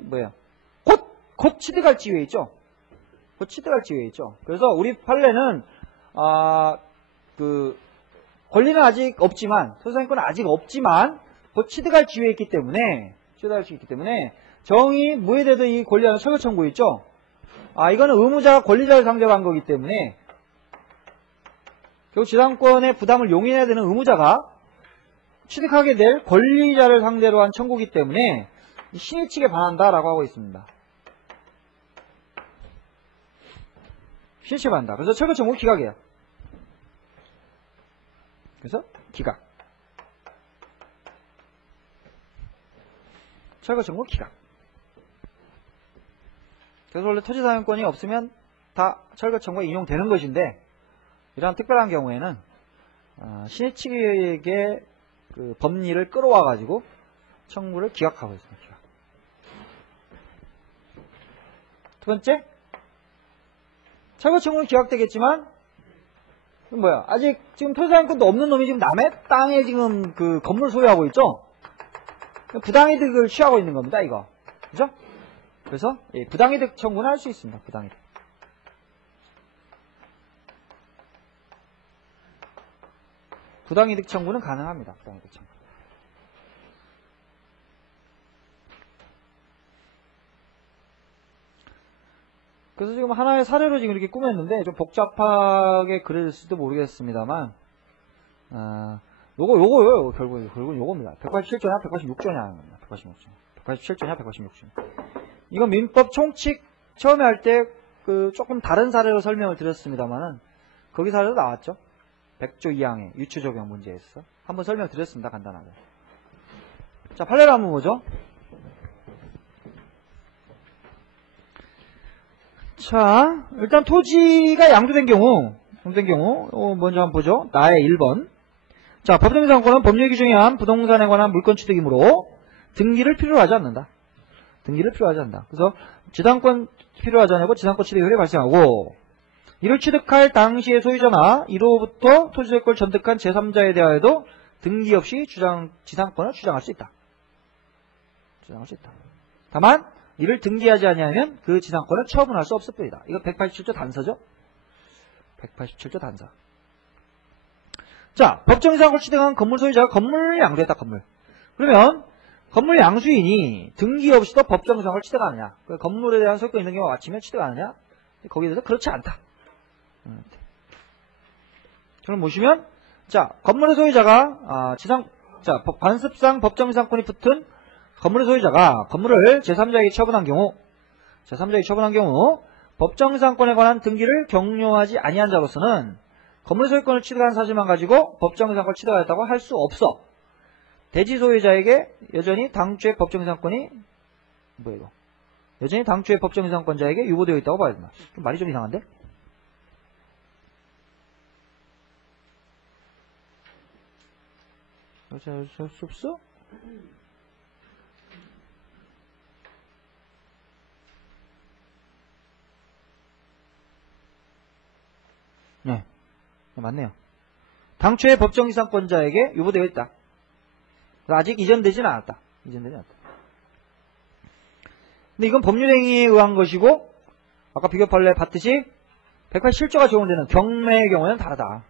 뭐예요? 곧 취득할 지위에 있죠? 곧 취득할 지위에 있죠? 그래서 우리 판례는 권리는 아직 없지만 토지사용권은 아직 없지만 곧 취득할 지위에 있기 때문에 정의 무효되던 이 권리하는 철거 청구 있죠? 이거는 의무자가 권리자를 상대로 한 거기 때문에 결국 지상권의 부담을 용인해야 되는 의무자가 취득하게 될 권리자를 상대로 한 청구이기 때문에 신의 측에 반한다라고 하고 있습니다. 신의 측에 반한다. 그래서 철거 청구 기각이에요. 그래서 기각. 철거 청구 기각. 그래서 원래 토지사용권이 없으면 다 철거 청구가 인용되는 것인데 이러한 특별한 경우에는 신의 측에게 그 법리를 끌어와 가지고 청구를 기각하고 있습니다. 기각. 두 번째, 철거 청구는 기각되겠지만 뭐야? 아직 지금 토지사용권도 없는 놈이 지금 남의 땅에 지금 그 건물 소유하고 있죠? 부당이득을 취하고 있는 겁니다. 이거, 그죠? 그래서 부당이득 청구는 할 수 있습니다. 부당이득. 부당이득 청구는 가능합니다. 부당이득 청구. 그래서 지금 하나의 사례로 지금 이렇게 꾸몄는데 좀 복잡하게 그렸을지도 모르겠습니다만, 요거요. 결국은 요겁니다. 187조냐 186조냐 하는 겁니다. 187조냐 186조냐. 이건 민법 총칙 처음에 할 때 조금 다른 사례로 설명을 드렸습니다만은 거기 사례도 나왔죠. 100조 2항의 유추 적용 문제에 있어 한번 설명드렸습니다. 간단하게. 자, 판례를 한번 보죠. 자, 일단 토지가 양도된 경우 먼저 한번 보죠. 나의 1번. 자, 법정지상권은 법률 규정에 의한 부동산에 관한 물권 취득이므로 등기를 필요로 하지 않는다. 그래서 지상권 필요하지 않고 지상권 취득 효력이 발생하고, 이를 취득할 당시의 소유자나 이로부터 토지세권을 전득한 제3자에 대하여도 등기 없이 지상권을 주장할 수 있다. 다만 이를 등기하지 아니하면 그 지상권을 처분할 수 없을 뿐이다. 이거 187조 단서죠. 187조 단서. 자, 법정지상권을 취득한 건물 소유자가 건물을 양도했다. 그러면 건물 양수인이 등기 없이도 법정지상권을 취득하느냐, 건물에 대한 소유권 있는 경우가 맞추면 취득하느냐, 거기에 대해서 그렇지 않다. 그럼 보시면, 자, 건물의 소유자가 관습상 법정지상권이 붙은 건물의 소유자가 건물을 제3자에게 처분한 경우 법정지상권에 관한 등기를 경료하지 아니한 자로서는 건물 소유권을 취득한 사실만 가지고 법정지상권을 취득하였다고 할 수 없어. 대지 소유자에게 여전히 당초의 법정지상권이 여전히 당초의 법정지상권자에게 유보되어 있다고 봐야 된다. 좀 말이 좀 이상한데? 할 수 없어? 네, 맞네요. 당초의 법정지상권자에게 유보되어 있다. 아직 이전되지는 않았다. 근데 이건 법률행위에 의한 것이고, 아까 비교 판례 봤듯이 187조가 적용되는 경매의 경우에는 다르다.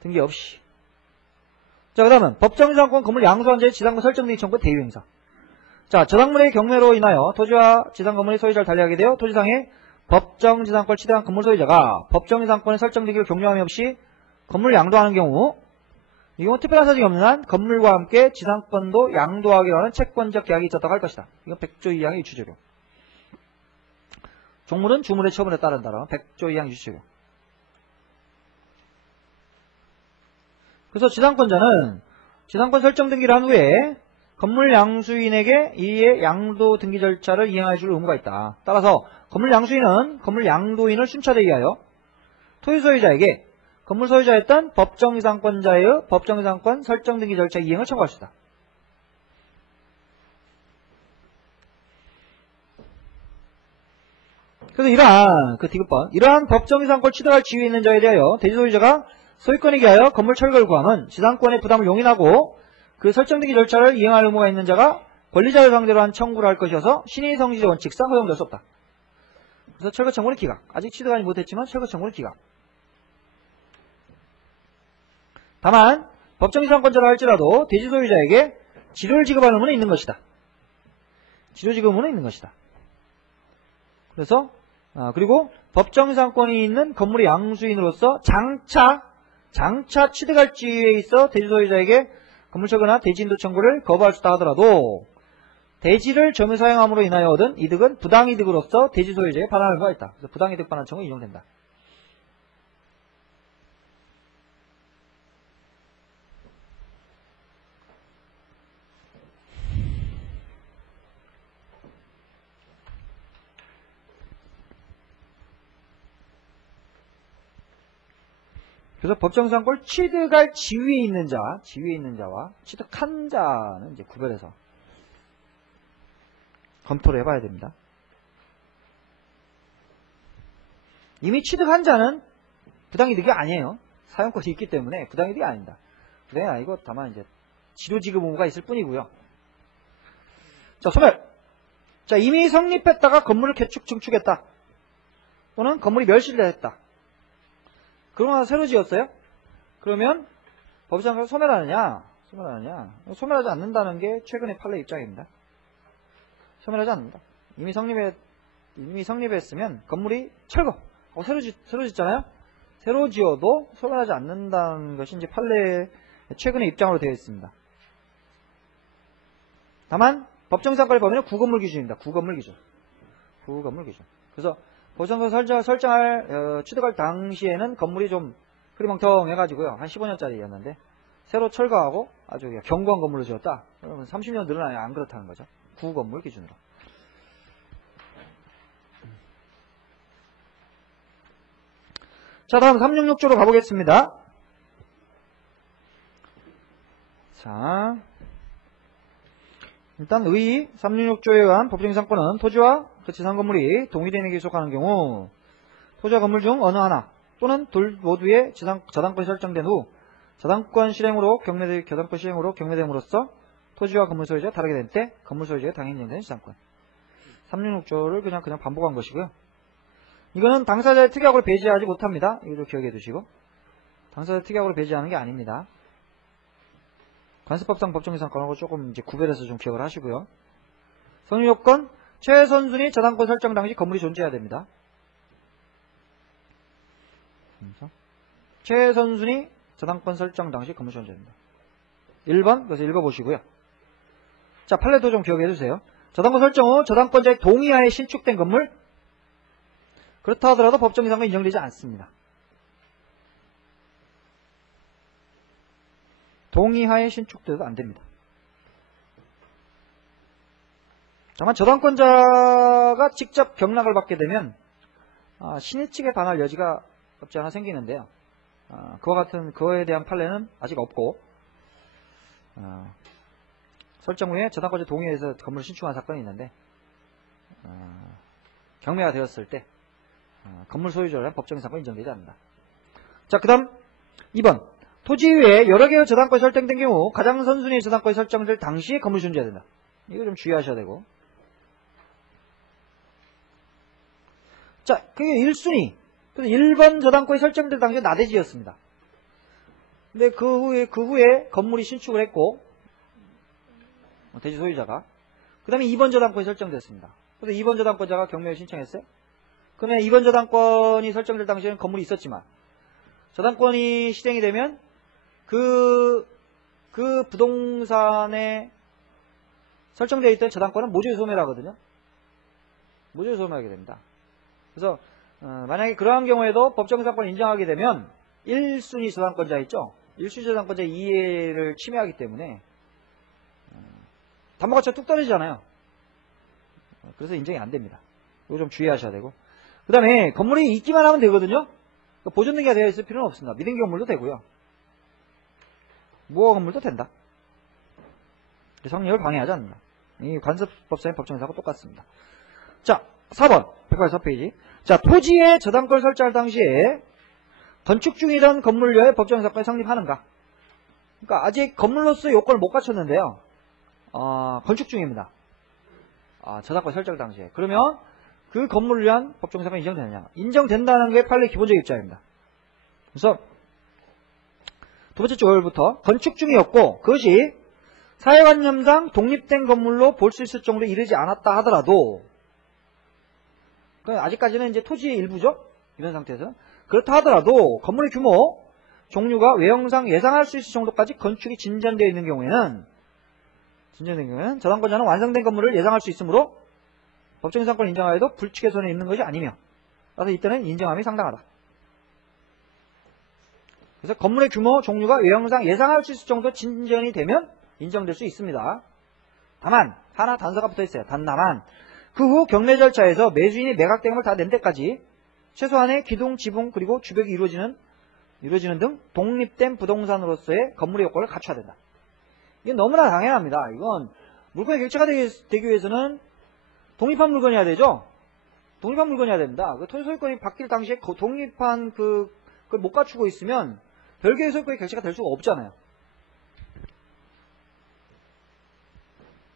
등기 없이. 자, 그 다음은 법정지상권 건물 양도한자의 지상권 설정 등의 청구 대유행사. 자, 저당물의 경매로 인하여 토지와 지상 건물의 소유자를 달리하게 되어 토지상의 법정지상권을 취득한 건물 소유자가 법정지상권의 설정되기를 경료함이 없이 건물을 양도하는 경우, 이 경우 특별한 사정이 없는 한 건물과 함께 지상권도 양도하기로 하는 채권적 계약이 있었다고 할 것이다. 이건 100조 2항의 유추적용. 종물은 주물의 처분에 따른다라는 100조 2항 유추적용. 그래서 지상권자는 지상권 설정 등기를 한 후에 건물 양수인에게 이에 양도 등기 절차를 이행해 줄 의무가 있다. 따라서 건물 양수인은 건물 양도인을 순차되게 하여 토지 소유자에게 건물 소유자였던 법정지상권자의 법정지상권 설정 등기 절차 이행을 청구할 수 있다. 그래서 이러한 디귿번 이러한 법정지상권을 취득할 지위에 있는 자에 대하여 대지 소유자가 소유권에 기하여 건물 철거를 구하면 지상권의 부담을 용인하고 그 설정 등기 절차를 이행할 의무가 있는 자가 권리자를 상대로 한 청구를 할 것이어서 신의 성질의 원칙상 허용될 수 없다. 그래서 철거 청구는 기각. 아직 취득하지 못했지만 철거 청구는 기각. 다만 법정지상권자라 할지라도 대지 소유자에게 지료를 지급하는 의무는 있는 것이다. 지료 지급 의무는 있는 것이다. 그래서 그리고 법정지상권이 있는 건물의 양수인으로서 장차 취득할 지위에 있어 대지 소유자에게 건물 철거나 대지 인도 청구를 거부할 수 있다 하더라도 대지를 점유 사용함으로 인하여 얻은 이득은 부당이득으로서 대지 소유자에게 반환할 의무가 있다. 그래서 부당이득 반환 청구 인용된다. 그래서 법정지상권을 취득할 지위에 있는 자와 취득한 자는 이제 구별해서 검토를 해봐야 됩니다. 이미 취득한 자는 부당이득이 아니에요. 사용권이 있기 때문에 부당이득이 아닙니다. 부당이 아니고 다만 이제 지료지급 의무가 있을 뿐이고요. 자, 소멸. 자, 이미 성립했다가 건물을 개축 증축했다. 또는 건물이 멸실을 했다. 그러고 나서 새로 지었어요? 그러면 법정에서 소멸하느냐? 소멸하지 않는다는 게 최근의 판례 입장입니다. 소멸하지 않는다. 이미 성립했으면 건물이 철거. 새로 짓잖아요? 새로 지어도 소멸하지 않는다는 것이 이제 판례 최근의 입장으로 되어 있습니다. 다만 법정지상권의 범위는 구건물 기준입니다. 구건물 기준. 그래서 법정지상권 설정할 취득할 당시에는 건물이 좀 흐리멍텅해가지고요. 한 15년짜리였는데 새로 철거하고 아주 견고한 건물로 지었다. 그러면 30년 늘어나야 안 그렇다는 거죠. 구건물 기준으로. 자, 다음 366조로 가보겠습니다. 자, 일단 의 366조에 의한 법정지상권은 토지와 그 지상 건물이 동일인에게 속하는 경우 토지와 건물 중 어느 하나 또는 둘 모두의 저당권이 설정된 후 저당권 실행으로 경매됨으로써 토지와 건물 소유자가 다르게 될 때 건물 소유자가 당연히 인정되는 지상권. 366조를 그냥 반복한 것이고요. 이거는 당사자의 특약으로 배제하지 못합니다. 이것도 기억해 두시고. 당사자의 특약으로 배제하는 게 아닙니다. 관습법상 법정지상권하고 조금 이제 구별해서 좀 기억을 하시고요. 성립요건 최선순위 저당권 설정 당시 건물이 존재해야 됩니다. 최선순위 저당권 설정 당시 건물이 존재합니다. 1번 그래서 읽어보시고요. 자, 판례도 좀 기억해 주세요. 저당권 설정 후 저당권자의 동의하에 신축된 건물 그렇다 하더라도 법정지상권 인정되지 않습니다. 동의하에 신축돼도 안됩니다. 다만 저당권자가 직접 경락을 받게 되면 신의 측에 반할 여지가 없지 않아 생기는데요. 그거에 대한 판례는 아직 없고 설정 후에 저당권자 동의해서 건물을 신축한 사건이 있는데 경매가 되었을 때 건물 소유자는 법정지상권 인정되지 않는다. 자, 그 다음 2번 토지 위에 여러 개의 저당권이 설정된 경우 가장 선순위의 저당권이 설정될 당시에 건물이 존재해야 된다. 이거 좀 주의하셔야 되고. 자, 그게 1순위. 그래서 1번 저당권이 설정될 당시에 나대지였습니다. 근데 그 후에 건물이 신축을 했고, 대지 소유자가. 그 다음에 2번 저당권이 설정됐습니다. 그래서 2번 저당권자가 경매를 신청했어요. 그러면 2번 저당권이 설정될 당시에는 건물이 있었지만, 저당권이 실행이 되면 그 부동산에 설정되어 있던 저당권은 모조리 소멸하거든요. 모조리 소멸하게 됩니다. 그래서 만약에 그러한 경우에도 법정사건을 인정하게 되면 1순위 저당권자 있죠. 1순위 저당권자의 이해를 침해하기 때문에 담보가치가 뚝 떨어지잖아요. 그래서 인정이 안 됩니다. 이거 좀 주의하셔야 되고. 그 다음에 건물이 있기만 하면 되거든요. 보존등기가 되어 있을 필요는 없습니다. 미등기 건물도 되고요. 무허가 건물도 된다. 성립을 방해하지 않는다. 이 관습법상의 법정사하고 똑같습니다. 자, 4번 184페이지. 자, 토지의 저당권 설정할 당시에 건축 중이던 건물료의 법정사건이 성립하는가? 그러니까 아직 건물로서 요건을 못 갖췄는데요. 건축 중입니다. 저당권 설정 당시에. 그러면 그 건물을 위한 법정사건이 인정되느냐? 인정된다는 게 판례 기본적 입장입니다. 그래서 두 번째 조율부터 건축 중이었고 그것이 사회관념상 독립된 건물로 볼 수 있을 정도에 이르지 않았다 하더라도, 그러니까 아직까지는 이제 토지의 일부죠. 이런 상태에서는. 그렇다 하더라도 건물의 규모, 종류가 외형상 예상할 수 있을 정도까지 건축이 진전되어 있는 경우에는 저당권자는 완성된 건물을 예상할 수 있으므로 법정상권을 인정하여도 불측의 손에 있는 것이 아니며, 따라서 이때는 인정함이 상당하다. 그래서 건물의 규모, 종류가 외형상 예상할 수 있을 정도 진전이 되면 인정될 수 있습니다. 다만 하나 단서가 붙어있어요. 다만 그 후 경매 절차에서 매수인이 매각대금을 다 낸 데까지 최소한의 기둥, 지붕, 그리고 주벽이 이루어지는 등 독립된 부동산으로서의 건물의 요건을 갖춰야 된다. 이게 너무나 당연합니다. 이건 물건의 객체가 되기 위해서는 독립한 물건이어야 되죠. 독립한 물건이어야 됩니다. 그 토지 소유권이 바뀔 당시에 독립한 그걸 못 갖추고 있으면 별개의 소유권의 객체가 될 수가 없잖아요.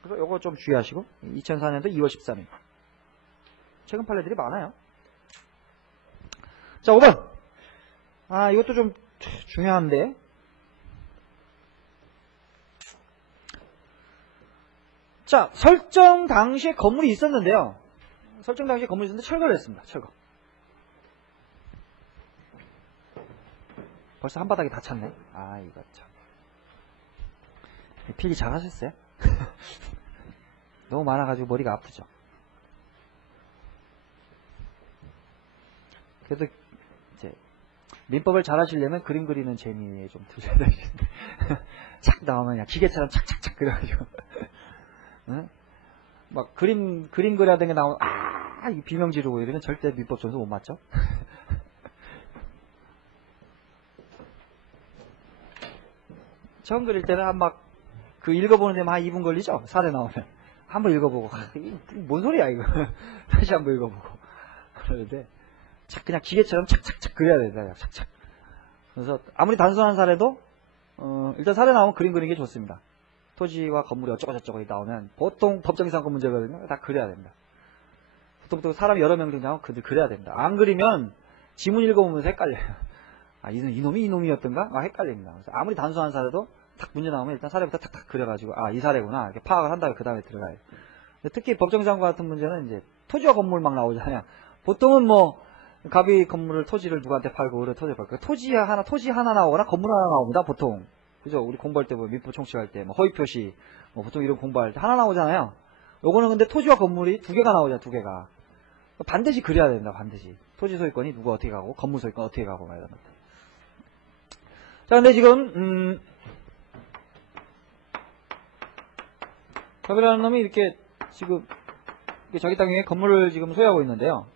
그래서 요거 좀 주의하시고. 2004년도 2월 13일. 최근 판례들이 많아요. 자, 5번. 이것도 좀 중요한데. 자, 설정 당시에 건물이 있었는데요. 설정 당시에 건물이 있었는데 철거를 했습니다. 철거. 벌써 한 바닥이 다 찼네. 이거 참. 필기 잘하셨어요? 너무 많아가지고 머리가 아프죠. 그래도 이제 민법을 잘하시려면 그림 그리는 재미에 좀 드셔야 되겠는데 착 나오면 그냥 기계처럼 착착착 그려가지고 응? 막 그림 그려야 되는 게 나오면 이 비명 지르고 이러면 절대 민법 점수 못 맞죠. 처음 그릴 때는 그 읽어보는 데만 한 2분 걸리죠? 사례 나오면. 한번 읽어보고, 뭔 소리야, 이거. 다시 한번 읽어보고. 그러는데, 그냥 기계처럼 착착착 그려야 된다, 착착. 그래서, 아무리 단순한 사례도, 일단 사례 나오면 그림 그리는 게 좋습니다. 토지와 건물이 어쩌고저쩌고 나오면, 보통 법정상권 문제거든요. 다 그려야 됩니다. 보통 사람이 여러 명 등장하면 그려야 됩니다. 안 그리면, 지문 읽어보면서 헷갈려요. 이놈이었던가? 헷갈립니다. 그래서 아무리 단순한 사례도, 탁 문제 나오면 일단 사례부터 탁탁 그려가지고 이 사례구나 이렇게 파악을 한 다음에 그 다음에 들어가요. 특히 법정상권 같은 문제는 이제 토지와 건물 막 나오잖아요. 보통은 갑이 건물을 토지를 누구한테 팔고 그래 토지 팔고 토지 하나 나오거나 건물 하나 나옵니다. 보통 그죠? 우리 공부할 때 민법 총칙할 때 허위 표시 보통 이런 공부할 때 하나 나오잖아요. 요거는 근데 토지와 건물이 두 개가 나오잖아요. 두 개가 반드시 그려야 된다. 반드시 토지 소유권이 누가 어떻게 가고 건물 소유권 어떻게 가고 막 이런 것들. 자, 근데 지금 갑이라는 놈이 이렇게 지금 자기 땅 위에 건물을 지금 소유하고 있는데요.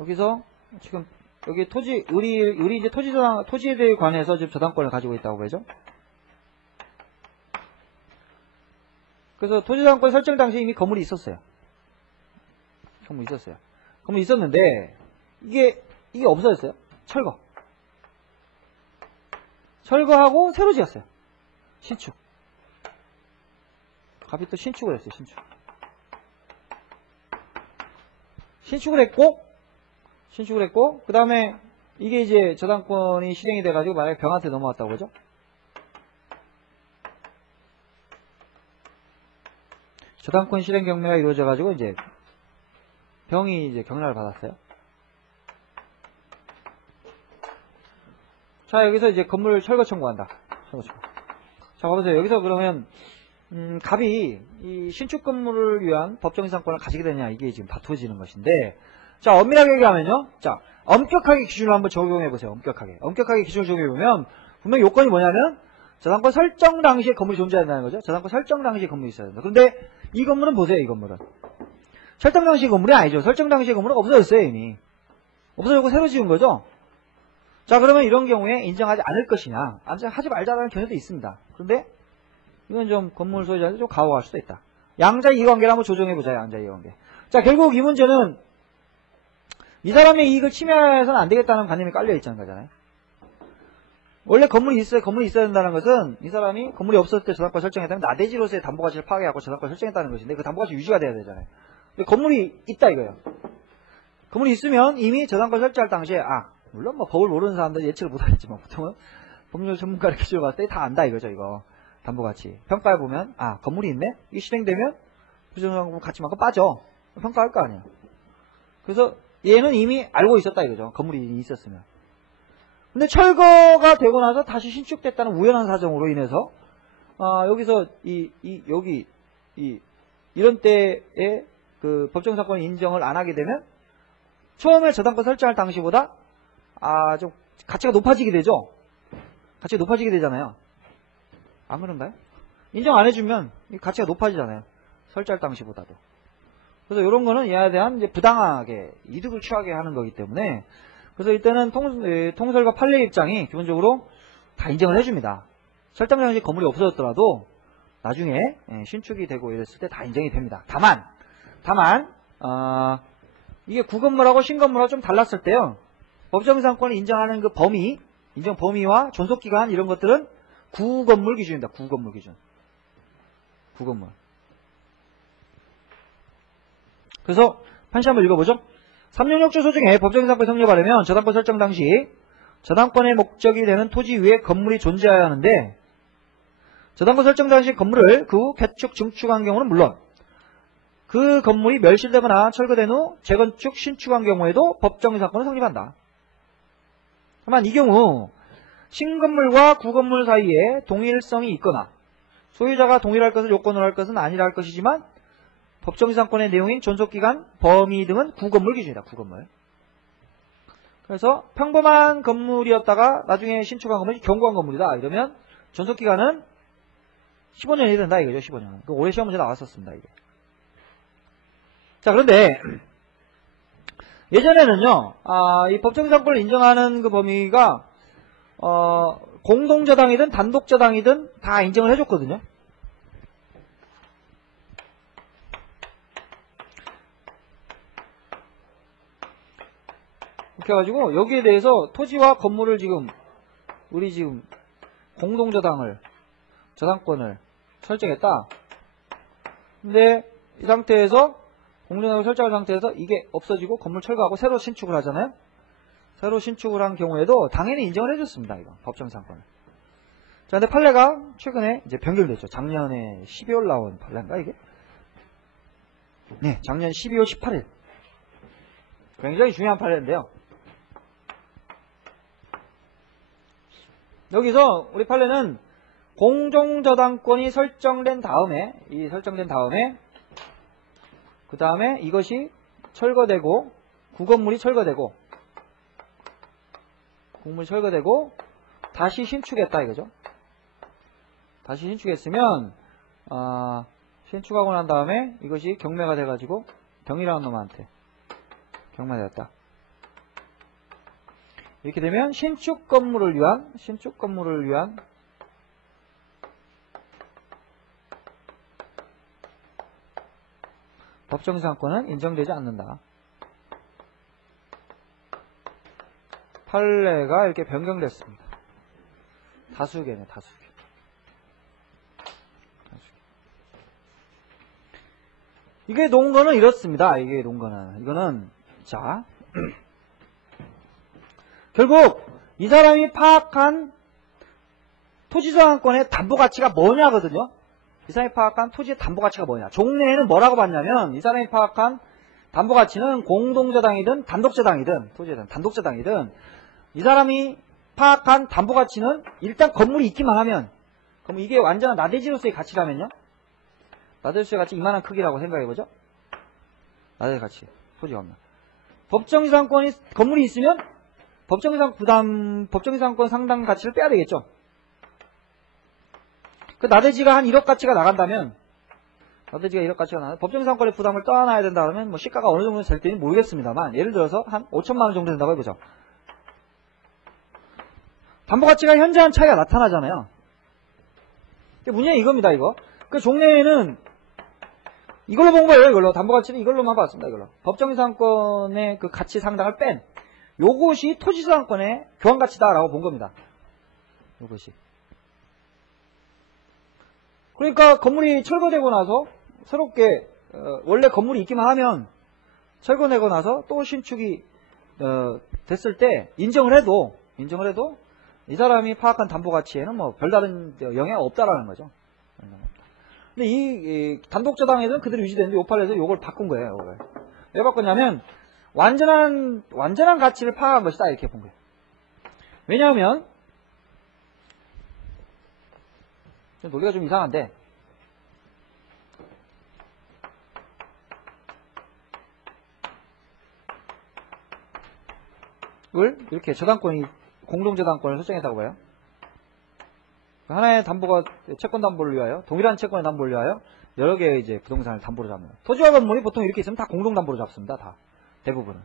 여기서 지금 여기 우리 이제 토지에 대해 관해서 지금 저당권을 가지고 있다고 그러죠. 그래서 토지저당권 설정 당시에 이미 건물이 있었어요. 건물이 있었는데 이게 없어졌어요. 철거하고 새로 지었어요. 신축. 갑이 또 신축을 했어요. 신축을 했고 그 다음에 이게 이제 저당권이 실행이 돼가지고 만약에 병한테 넘어왔다고 그죠? 저당권 실행 경매가 이루어져가지고 이제 병이 이제 경락을 받았어요. 자, 여기서 이제 건물 철거 청구한다. 철거 청구. 자, 봐보세요. 여기서 그러면 갑이 이 신축 건물을 위한 법정 이상권을 가지게 되냐, 이게 지금 다투어지는 것인데, 자, 엄밀하게 얘기하면요. 자, 엄격하게 기준을 한번 적용해보세요. 엄격하게 기준을 적용해보면, 분명히 요건이 뭐냐면, 저당권 설정 당시에 건물이 존재한다는 거죠. 저당권 설정 당시에 건물이 있어야 된다. 그런데 이 건물은 보세요, 이 건물은. 설정 당시의 건물이 아니죠. 설정 당시의 건물은 없어졌어요, 이미. 없어졌고 새로 지은 거죠. 자, 그러면 이런 경우에 인정하지 않을 것이냐, 하지 말자라는 견해도 있습니다. 그런데 이건 좀 건물 소유자한테 좀 가오할 수도 있다. 양자 이해관계를 한번 조정해보자, 양자 이해관계. 자, 결국 이 문제는 이 사람의 이익을 침해해서는 안 되겠다는 관념이 깔려있자는 거잖아요. 원래 건물이 있어야 된다는 것은 이 사람이 건물이 없었을 때 저당권 설정했다면 나대지로서의 담보가치를 파괴하고 저당권 설정했다는 것인데 그 담보가치 유지가 돼야 되잖아요. 근데 건물이 있다 이거예요. 건물이 있으면 이미 저당권 설정할 당시에 물론 뭐 법을 모르는 사람들 예측을 못하겠지만 보통은 법률 전문가를 기준으로 봤을 때 다 안다 이거죠. 이거 담보가치 평가해 보면 건물이 있네? 이게 실행되면 부정상품 가치만큼 빠져. 평가할 거 아니야. 그래서 얘는 이미 알고 있었다 이거죠. 건물이 있었으면. 근데 철거가 되고 나서 다시 신축됐다는 우연한 사정으로 인해서 여기서 이런 때에 그 법정 사건 인정을 안 하게 되면 처음에 저당권 설정할 당시보다 좀 가치가 높아지게 되죠. 가치가 높아지게 되잖아요. 안 그런가요? 인정 안 해주면 가치가 높아지잖아요. 설정할 당시보다도. 그래서 이런 거는 얘에 대한 이제 부당하게 이득을 취하게 하는 거기 때문에 그래서 이때는 통설과 판례 입장이 기본적으로 다 인정을 해줍니다. 설정 당시 건물이 없어졌더라도 나중에 신축이 되고 이랬을 때 다 인정이 됩니다. 다만 이게 구건물하고 신건물하고 좀 달랐을 때요. 법정상권을 인정하는 그 인정 범위와 존속기간 이런 것들은 구건물 기준입니다. 구건물 기준. 구건물. 그래서 판시 한번 읽어보죠. 366조소 중에 법정상권이 성립하려면 저당권 설정 당시 저당권의 목적이 되는 토지 위에 건물이 존재해야 하는데 저당권 설정 당시 건물을 그 후 개축, 증축한 경우는 물론 그 건물이 멸실되거나 철거된 후 재건축, 신축한 경우에도 법정상권은 성립한다. 다만 이 경우 신건물과 구건물 사이에 동일성이 있거나 소유자가 동일할 것을 요건으로 할 것은 아니라 할 것이지만 법정상권의 내용인 존속기간, 범위 등은 구건물 기준이다. 구건물. 그래서 평범한 건물이었다가 나중에 신축한 건물이 경고한 건물이다. 이러면 존속기간은 15년이 된다 이거죠. 15년. 올해 시험 문제 나왔었습니다. 이게. 자, 그런데 예전에는요. 이 법정상권을 인정하는 그 범위가 공동저당이든 단독저당이든 다 인정을 해줬거든요. 그렇게 해가지고 여기에 대해서 토지와 건물을 우리 지금 저당권을 설정했다. 근데 이 상태에서 공동저당을 설정한 상태에서 이게 없어지고 건물 철거하고 새로 신축을 하잖아요. 새로 신축을 한 경우에도 당연히 인정을 해줬습니다. 이거 법정상권을. 자, 근데 판례가 최근에 이제 변경됐죠. 작년에 12월 나온 판례인가 이게? 네, 작년 12월 18일. 굉장히 중요한 판례인데요. 여기서 우리 판례는 공동저당권이 설정된 다음에 그 다음에 이것이 철거되고 구건물이 철거되고 다시 신축했다 이거죠. 다시 신축했으면 신축하고 난 다음에 이것이 경매가 돼가지고 병이라는 놈한테 경매되었다. 이렇게 되면 신축 건물을 위한 법정상권은 인정되지 않는다. 판례가 이렇게 변경됐습니다. 다수계네, 다수계. 이게 논거는 이렇습니다. 이거는 자 결국 이 사람이 파악한 토지저당권의 담보가치가 뭐냐거든요. 이 사람이 파악한 토지의 담보가치가 뭐냐. 종래에는 뭐라고 봤냐면 이 사람이 파악한 담보가치는 공동저당이든 단독저당이든 토지저당 단독저당이든 이 사람이 파악한 담보가치는 일단 건물이 있기만 하면, 그럼 이게 완전한 나대지로서의 가치라면요. 나대지로서의 가치 이만한 크기라고 생각해보죠. 나대지 가치 토지가 없나. 법정지상권이 건물이 있으면 법정지상권 상당 가치를 빼야 되겠죠. 그 나대지가 한 1억 가치가 나간다면, 나대지가 1억 가치가 나면 법정지상권의 부담을 떠안아야 된다 하면 뭐 시가가 어느 정도 될지 모르겠습니다만, 예를 들어서 한 5천만 원 정도 된다고 해보죠. 담보가치가 현저한 차이가 나타나잖아요. 문제는 이겁니다, 이거. 그 종래에는 이걸로 본 거예요, 이걸로. 담보가치는 이걸로만 봤습니다, 이걸로. 법정지상권의 그 가치 상당을 뺀 요것이 토지지상권의 교환가치다라고 본 겁니다. 요것이. 그러니까 건물이 철거되고 나서 새롭게 원래 건물이 있기만 하면 철거되고 나서 또 신축이 됐을 때 인정을 해도 이 사람이 파악한 담보가치에는 뭐 별다른 영향이 없다라는 거죠. 근데 이 단독저당에서는 그대로 유지되는데 요팔에서 요걸 바꾼 거예요. 요걸. 왜 바꿨냐면 완전한 가치를 파악한 것이다 이렇게 본 거예요. 왜냐하면 논리가 좀 이상한데, 이걸 이렇게 저당권이 공동저당권을 설정했다고 봐요. 하나의 담보가 채권 담보를 위하여, 동일한 채권의 담보를 위하여 여러 개의 이제 부동산을 담보로 잡는 거예요. 토지와 건물이 보통 이렇게 있으면 다 공동 담보로 잡습니다. 다 대부분은.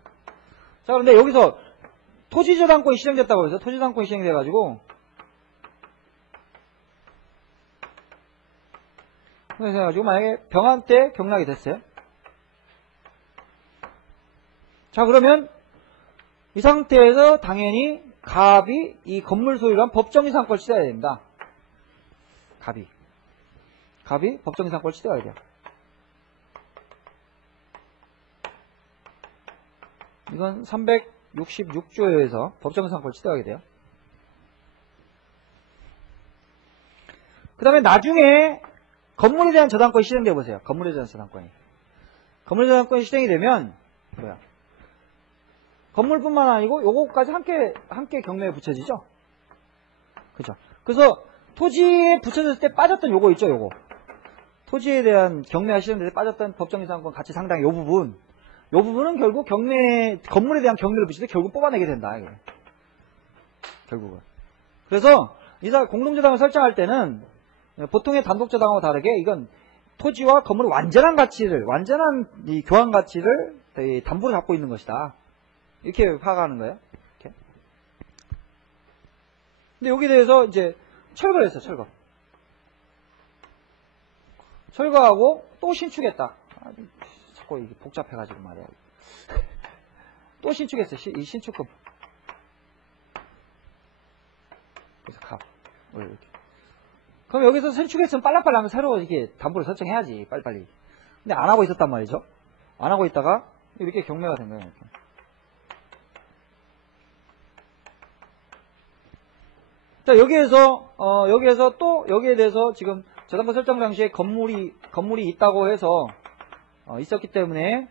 자, 그런데 여기서 토지저당권이 시행됐다고 해서 토지저당권이 시행돼가지고 그래서 만약에 병합 때 경락이 됐어요. 자, 그러면 이 상태에서 당연히 갑이 이 건물 소유란 법정지상권을 취득해야 됩니다. 갑이 법정지상권을 취득해야 돼요. 이건 366조에서 법정지상권을 취득하게 돼요. 그 다음에 나중에 건물에 대한 저당권이 실행돼 보세요. 건물에 대한 저당권이. 건물에 대한 저당권이 실행이 되면 뭐야? 건물뿐만 아니고 요거까지 함께 경매에 붙여지죠. 그죠? 그래서 토지에 붙여졌을 때 빠졌던 요거 있죠, 요거. 토지에 대한 경매가 실행될 때 빠졌던 법정지상권 가치 상당 요 부분은 결국 건물에 대한 경매를 붙일 때 결국 뽑아내게 된다, 이게. 결국은. 그래서 공동저당을 설정할 때는 보통의 단독저당하고 다르게 이건 토지와 건물의 완전한 이 교환 가치를 담보로 잡고 있는 것이다. 이렇게 파악하는 거예요. 이렇게. 근데 여기에 대해서 이제 철거를 했어요, 철거. 철거하고 또 신축했다. 자꾸 이게 복잡해가지고 말이야. 또 신축했어요, 이 신축금. 그래서 이렇게. 그럼 여기서 신축했으면 빨랑빨랑 새로 이렇게 담보를 설정해야지, 빨리빨리. 근데 안 하고 있었단 말이죠. 안 하고 있다가 이렇게 경매가 된 거예요, 이렇게. 자, 여기에서 또 여기에 대해서 지금 저당권 설정 당시에 건물이 있다고 해서 있었기 때문에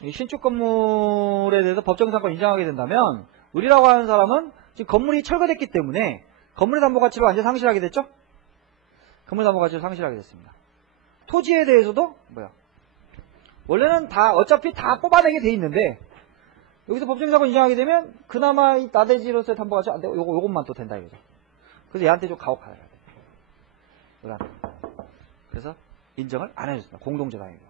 이 신축 건물에 대해서 법정지상권 인정하게 된다면 우리라고 하는 사람은 지금 건물이 철거됐기 때문에 건물의 담보 가치를 완전히 상실하게 됐죠? 건물 담보 가치를 상실하게 됐습니다. 토지에 대해서도 원래는 어차피 다 뽑아내게 돼 있는데 여기서 법정지상권 인정하게 되면 그나마 이 나대지로서의 담보 가치 안 되고 요것만 또 된다 이거죠. 그래서 얘한테 좀 가혹하다. 그래서 인정을 안 해줬습니다. 공동저당이고.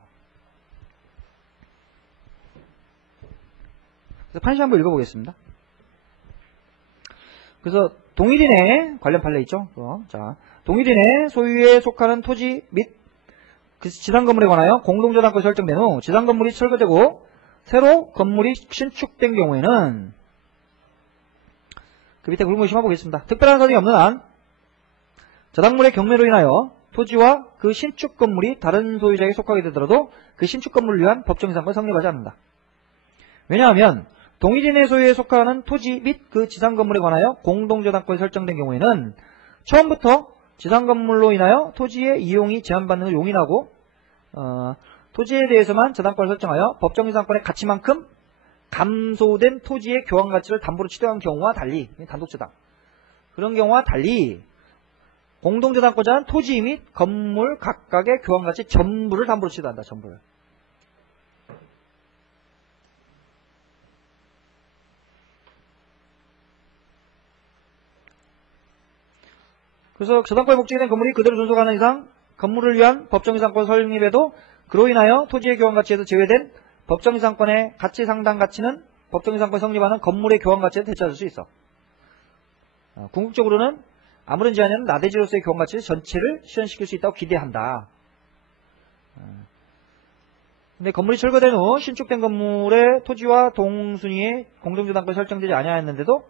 그래서 판시 한번 읽어보겠습니다. 그래서 동일인의 관련 판례 있죠? 자, 동일인의 소유에 속하는 토지 및 그 지상건물에 관하여 공동저당권이 설정된 후 지상건물이 철거되고 새로 건물이 신축된 경우에는 그 밑에 굵은 심화 보겠습니다. 특별한 사정이 없는 한 저당물의 경매로 인하여 토지와 그 신축 건물이 다른 소유자에게 속하게 되더라도 그 신축 건물을 위한 법정지상권은 성립하지 않는다. 왜냐하면 동일인의 소유에 속하는 토지 및 그 지상 건물에 관하여 공동저당권이 설정된 경우에는 처음부터 지상 건물로 인하여 토지의 이용이 제한받는 걸 용인하고 토지에 대해서만 저당권을 설정하여 법정지상권의 가치만큼 감소된 토지의 교환 가치를 담보로 취득한 경우와 달리 단독저당 그런 경우와 달리 공동저당권자는 토지 및 건물 각각의 교환 가치 전부를 담보로 취득한다. 전부를. 그래서 저당권에 목적이 된 건물이 그대로 존속하는 이상 건물을 위한 법정지상권 설립에도 그로 인하여 토지의 교환 가치에서 제외된 법정지상권의 가치 상당 가치는 법정지상권 성립하는 건물의 교환 가치에 대체할 수 있어. 궁극적으로는 아무런 제한에는 나대지로서의 교환 가치 전체를 실현시킬 수 있다고 기대한다. 근데 건물이 철거된 후 신축된 건물의 토지와 동순위의 공동저당권이 설정되지 아니하였는데도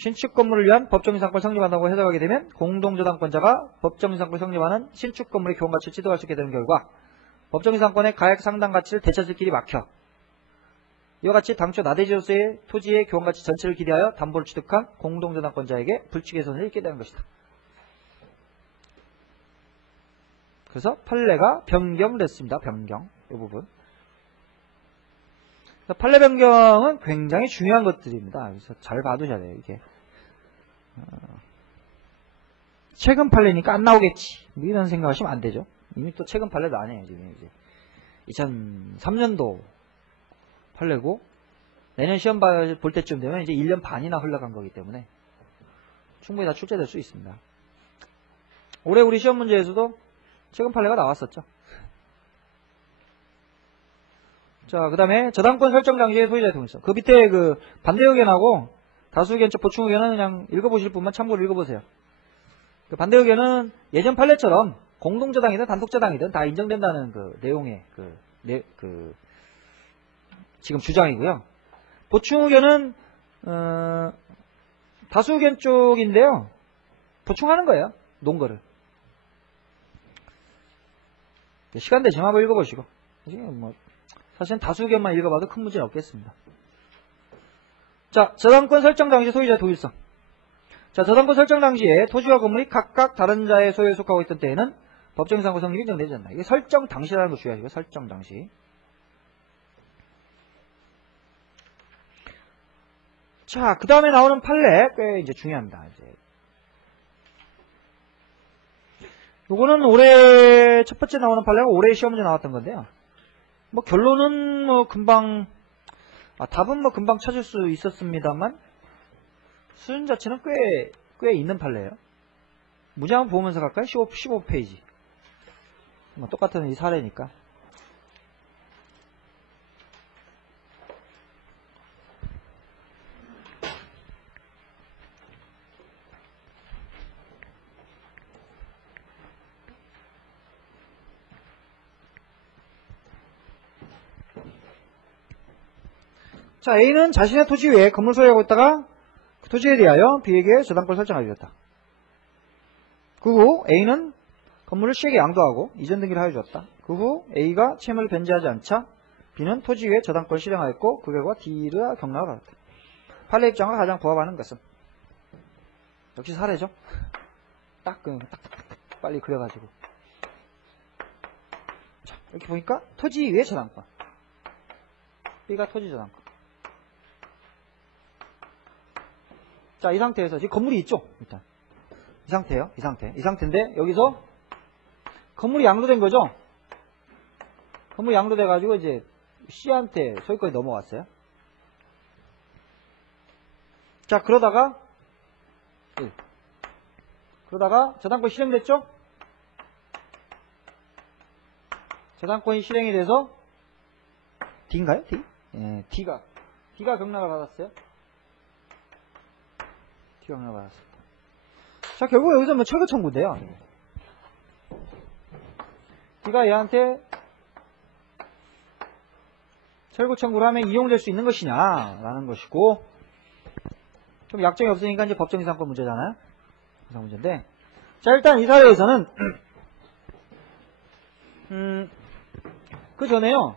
신축 건물을 위한 법정지상권 성립한다고 해석하게 되면 공동저당권자가 법정지상권 성립하는 신축 건물의 교환 가치를 취득할 수 있게 되는 결과 법정지상권의 가액 상당 가치를 되찾을 길이 막혀 이와 같이 당초 나대지로서의 토지의 교환 가치 전체를 기대하여 담보를 취득한 공동저당권자에게 불치의 선을 잃게 되는 것이다. 그래서 판례가 변경됐습니다. 변경 이 부분. 판례 변경은 굉장히 중요한 것들입니다. 그래서 잘 봐두셔야 돼요. 이게 최근 판례니까 안 나오겠지 이런 생각하시면 안 되죠. 이미 또 최근 판례도 아니에요. 지금 이제 2003년도 판례고 내년 시험 볼 때쯤 되면 이제 1년 반이나 흘러간 거기 때문에 충분히 다 출제될 수 있습니다. 올해 우리 시험 문제에서도 최근 판례가 나왔었죠. 자, 그 다음에 저당권 설정 당시의 소유자의 동일성. 그 밑에 그 반대 의견하고 다수 의견, 보충 의견은 그냥 읽어보실 분만 참고로 읽어보세요. 그 반대 의견은 예전 판례처럼 공동저당이든 단독저당이든 다 인정된다는 그 내용의 지금 주장이고요. 보충 의견은 다수 의견 쪽인데요. 보충하는 거예요. 논 거를. 시간 되시면 한번 읽어보시고. 뭐 사실은 다수 의견만 읽어봐도 큰 문제는 없겠습니다. 자, 저당권 설정 당시 소유자의 동일성. 자, 저당권 설정 당시에 토지와 건물이 각각 다른 자의 소유에 속하고 있던 때에는 법정지상권 성립이 인정되지 않는다. 이게 설정 당시라는 거 주의하시고, 설정 당시. 자, 그 다음에 나오는 판례 꽤 이제 중요합니다. 이제 요거는 올해 첫 번째 나오는 판례가 올해 시험 문제 나왔던 건데요. 뭐 결론은 뭐 금방 답은 뭐 금방 찾을 수 있었습니다만 수준 자체는 꽤 있는 판례예요. 문제 한번 보면서 갈까요? 15페이지. 뭐 똑같은 이 사례니까. 자, A는 자신의 토지 외에 건물 소유하고 있다가 그 토지에 대하여 B에게 저당권을 설정하게 되었다. 그 후 A는 건물을 C에게 양도하고 이전 등기를 하여 주었다. 그 후 A가 채무를 변제하지 않자 B는 토지 외에 저당권을 실행하였고 그 결과 D가 경락을 받았다. 판례 입장과 가장 부합하는 것은 역시 사례죠. 딱 빨리 그려가지고 자, 이렇게 보니까 토지 외에 저당권 B가 토지 저당권. 자, 이 상태에서 지금 건물이 있죠. 일단 이 상태예요. 이 상태인데 여기서 건물이 양도된 거죠. 건물이 양도돼 가지고 이제 C한테 소유권이 넘어갔어요. 자, 그러다가 저당권 실행됐죠. 저당권이 실행이 돼서 D인가요? D? 예, D가 경락을 받았어요. 경락을 받았습니다. 자, 결국 여기서 뭐 철거 청구인데요. D가 얘한테 철거 청구를 하면 이용될 수 있는 것이냐라는 것이고, 좀 약정이 없으니까 이제 법정이상권 문제잖아요. 이상 문제인데, 자, 일단 이 사례에서는 그 전에요.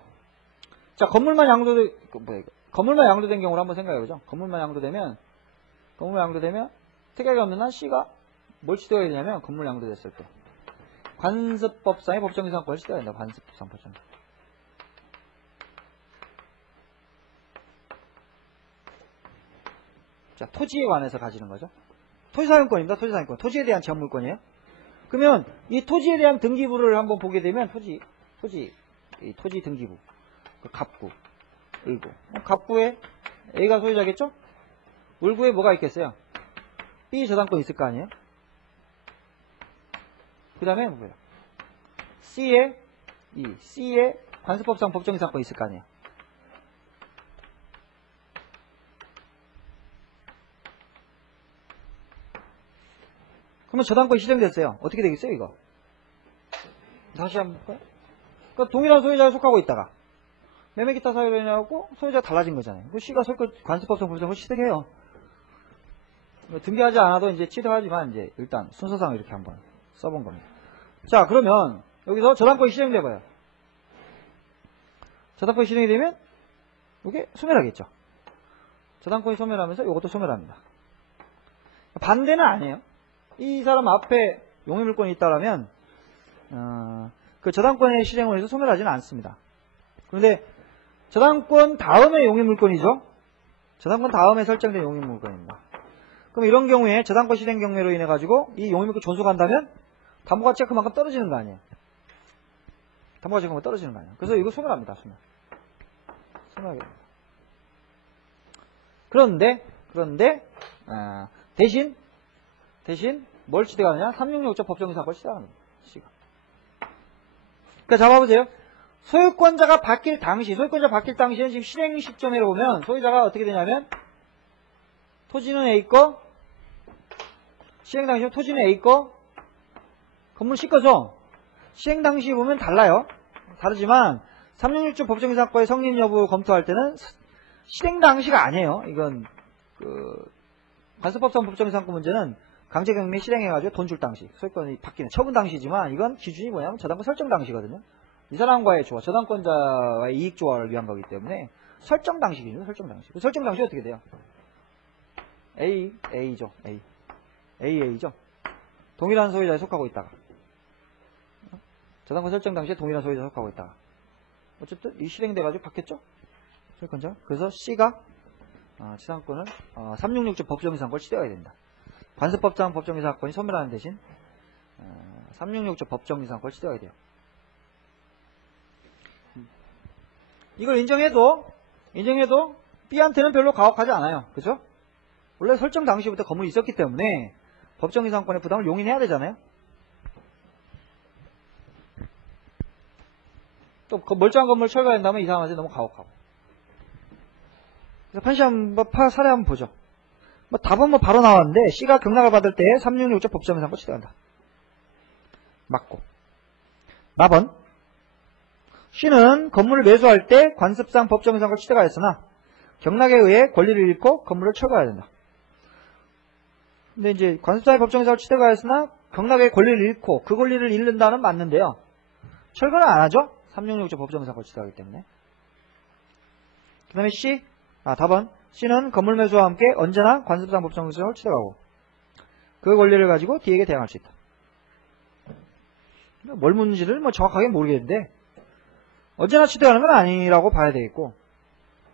자, 건물만 양도된 경우를 한번 생각해보죠. 건물만 양도되면 특약이 없는 한 C가 뭘 취득해야 되냐면 건물 양도됐을 때 관습법상의 법정이상권을 취득해야 된다. 관습법상 법정. 자, 토지에 관해서 가지는 거죠. 토지사용권입니다. 토지사용권. 토지에 대한 지역물권이에요. 그러면 이 토지에 대한 등기부를 한번 보게 되면 토지 등기부, 갑구, 을구. 갑구에 A가 소유자겠죠? 을구에 뭐가 있겠어요? B 저당권 있을 거 아니에요? 그 다음에 뭐예요? C에 관습법상 법정이상권 있을 거 아니에요? 그러면 저당권이 실행됐어요. 어떻게 되겠어요, 이거? 다시 한번 볼까요? 그러니까 동일한 소유자에 속하고 있다가 매매기타 사유로 인해갖고 소유자가 달라진 거잖아요. 그 C가 관습법상 법정을 취득해요. 등기하지 않아도 이제 취득하지만 이제 일단 순서상 이렇게 한번 써본 겁니다. 자, 그러면 여기서 저당권이 실행돼봐요. 저당권이 실행이 되면 이게 소멸하겠죠. 저당권이 소멸하면서 이것도 소멸합니다. 반대는 아니에요. 이 사람 앞에 용의물권이 있다라면 그 저당권의 실행을 해서 소멸하지는 않습니다. 그런데 저당권 다음에 용의물권이죠. 저당권 다음에 설정된 용의물권입니다. 그럼 이런 경우에 저당권 실행 경매로 인해 가지고 이 용의물권 존속한다면 담보가치가 그만큼 떨어지는 거 아니에요. 담보가치가 그만큼 떨어지는 거 아니에요. 그래서 이거 소멸합니다. 소멸하게 됩니다. 그런데 대신 뭘 취득하느냐? 366조 법정이상권을 취득합니다. 그러니까 잡아보세요. 소유권자 바뀔 당시에는 지금 실행 시점으로 보면 소유자가 어떻게 되냐면 토지는 A 거, 실행 당시에 토지는 A 거, 건물 C 거죠. 실행 당시 보면 달라요. 다르지만 366조 법정이상권의 성립 여부 검토할 때는 실행 당시가 아니에요. 이건 관습법상 법정이상권 문제는 강제경매 실행해가지고 돈 줄 당시, 소유권이 바뀌는 처분 당시지만 이건 기준이 뭐냐면 저당권 설정 당시거든요. 이 사람과의 조화, 저당권자와의 이익 조화를 위한 거기 때문에 설정 당시 기준이에요. 설정 당시. 설정 당시 어떻게 돼요? A죠. A죠. 동일한 소유자에 속하고 있다가 저당권 설정 당시에 동일한 소유자에 속하고 있다가 어쨌든 이 실행돼가지고 바뀌었죠? 소유권자. 그래서 C가 지상권을 366조 법정이상권을 취득해야 된다. 관습법상 법정이상권이 소멸하는 대신 366조 법정이상권을 취득해야 돼요. 이걸 인정해도 B한테는 별로 가혹하지 않아요. 그죠? 원래 설정 당시부터 건물이 있었기 때문에 법정이상권의 부담을 용인해야 되잖아요. 또 멀쩡한 건물 철거한다면 이 사람한테 너무 가혹하고. 그래서 판시 사례 한번 보죠. 답은 바로 나왔는데 C가 경락을 받을 때 366조 법정이상권 취득한다. 맞고. 4번 C는 건물을 매수할 때 관습상 법정이상권을 취득하였으나 경락에 의해 권리를 잃고 건물을 철거해야 된다. 근데 이제 관습상의 법정이상권을 취득하였으나 경락에 권리를 잃고 그 권리를 잃는다는 맞는데요. 철거는 안 하죠. 366조 법정이상권을 취득하기 때문에. 그 다음에 답은 C는 건물 매수와 함께 언제나 관습상 법정이상권을 취득하고 그 권리를 가지고 D에게 대항할 수 있다. 뭘 묻는지를 정확하게 모르겠는데 언제나 취득하는 건 아니라고 봐야 되겠고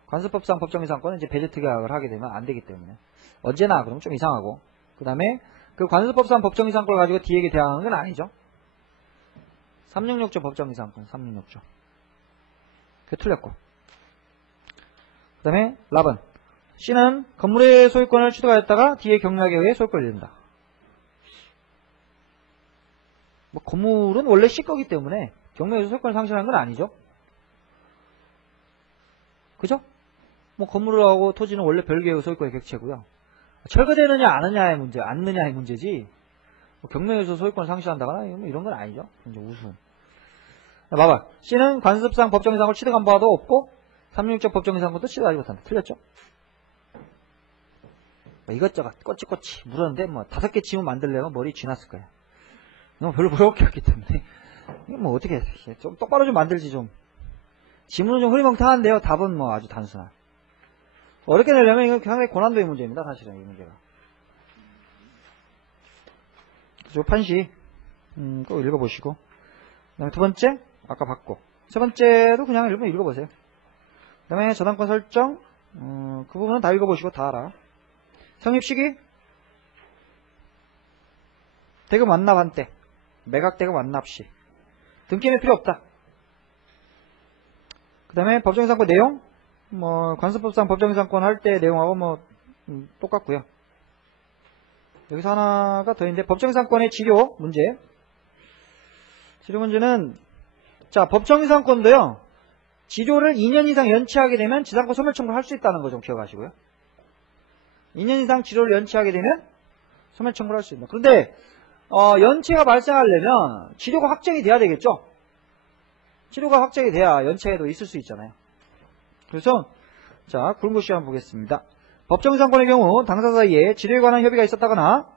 관습법상 법정이상권은 이제 배제 특약을 하게 되면 안 되기 때문에 언제나 그러면 좀 이상하고 그 다음에 그 관습법상 법정이상권을 가지고 D에게 대항하는 건 아니죠. 366조 법정이상권 366조 그게 틀렸고 그 다음에 라번 C는 건물의 소유권을 취득하였다가 D의 경락에 의해 소유권을 잃는다. 건물은 원래 C 거기 때문에 경락에서 소유권을 상실하는 건 아니죠. 그죠? 건물하고 토지는 원래 별개의 소유권의 객체고요. 철거되느냐 않느냐의 문제지 경락에서 소유권을 상실한다거나 이런 건 아니죠. 이제 우스운. 봐봐. C는 관습상 법정이상권을 취득한 바도 없고 366조 법정이상권도 취득하지 못한다. 틀렸죠? 이것저것 꼬치꼬치 물었는데 5개 지문 만들려면 머리 쥐났을 거야. 너무 별로 부러울 게 없기 때문에 이거 어떻게 좀 똑바로 좀 만들지 좀. 지문은 좀 흐리멍텅한데요. 답은 뭐 아주 단순한. 어렵게 내려면 이건 상당히 고난도의 문제입니다. 사실은 이 문제가. 그죠? 판시 꼭 읽어보시고. 그 다음에 두 번째 아까 봤고, 세 번째도 그냥 읽어보세요. 그 다음에 저당권 설정, 그 부분은 다 읽어보시고 다 알아. 성립시기, 대금 완납 한때, 매각 대금 완납시, 등기는 필요 없다. 그 다음에 법정이상권 내용, 뭐 관습법상 법정이상권 할 때 내용하고 뭐 똑같고요. 여기서 하나가 더 있는데, 법정이상권의 지료 문제. 지료 문제는, 자, 법정이상권도요, 지료를 2년 이상 연체하게 되면 지상권 소멸 청구를 할 수 있다는 거 좀 기억하시고요. 2년 이상 지료를 연체하게 되면 소멸 청구를 할 수 있다. 그런데 연체가 발생하려면 지료가 확정이 돼야 되겠죠. 지료가 확정이 돼야 연체에도 있을 수 있잖아요. 그래서 자, 구름고시 한번 보겠습니다. 법정이상권의 경우 당사 사이에 지료에 관한 협의가 있었다거나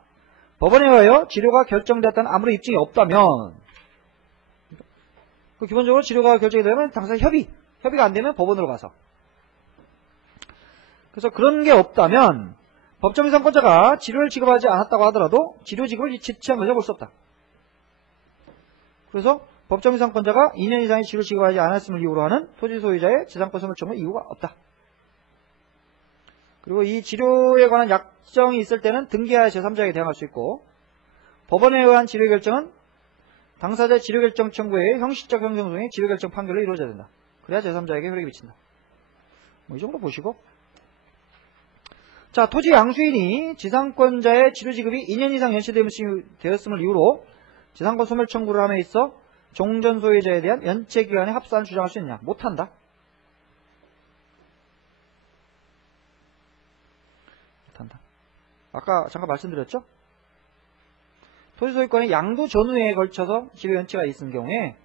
법원에 의하여 지료가 결정되었다는 아무런 입증이 없다면, 기본적으로 지료가 결정이 되면 당사 협의가 안 되면 법원으로 가서. 그래서 그런 게 없다면 법정이상권자가 지료를 지급하지 않았다고 하더라도 지료 지급을 지체한 것을 볼 수 없다. 그래서 법정이상권자가 2년 이상의 지료 지급하지 않았음을 이유로 하는 토지 소유자의 지상권 소멸 청구는 이유가 없다. 그리고 이 지료에 관한 약정이 있을 때는 등기하여 제3자에게 대항할 수 있고, 법원에 의한 지료 결정은 당사자의 지료 결정 청구의 형식적 형성 중에 지료 결정 판결로 이루어져야 된다. 그래야 제3자에게 효력이 미친다. 뭐 이 정도 보시고. 자, 토지 양수인이 지상권자의 지료 지급이 2년 이상 연체되었음을 이유로 지상권 소멸 청구를 함에 있어 종전 소유자에 대한 연체 기간에 합산을 주장할 수 있느냐? 못한다. 못한다. 아까 잠깐 말씀드렸죠? 토지 소유권의 양도 전후에 걸쳐서 지료 연체가 있는 경우에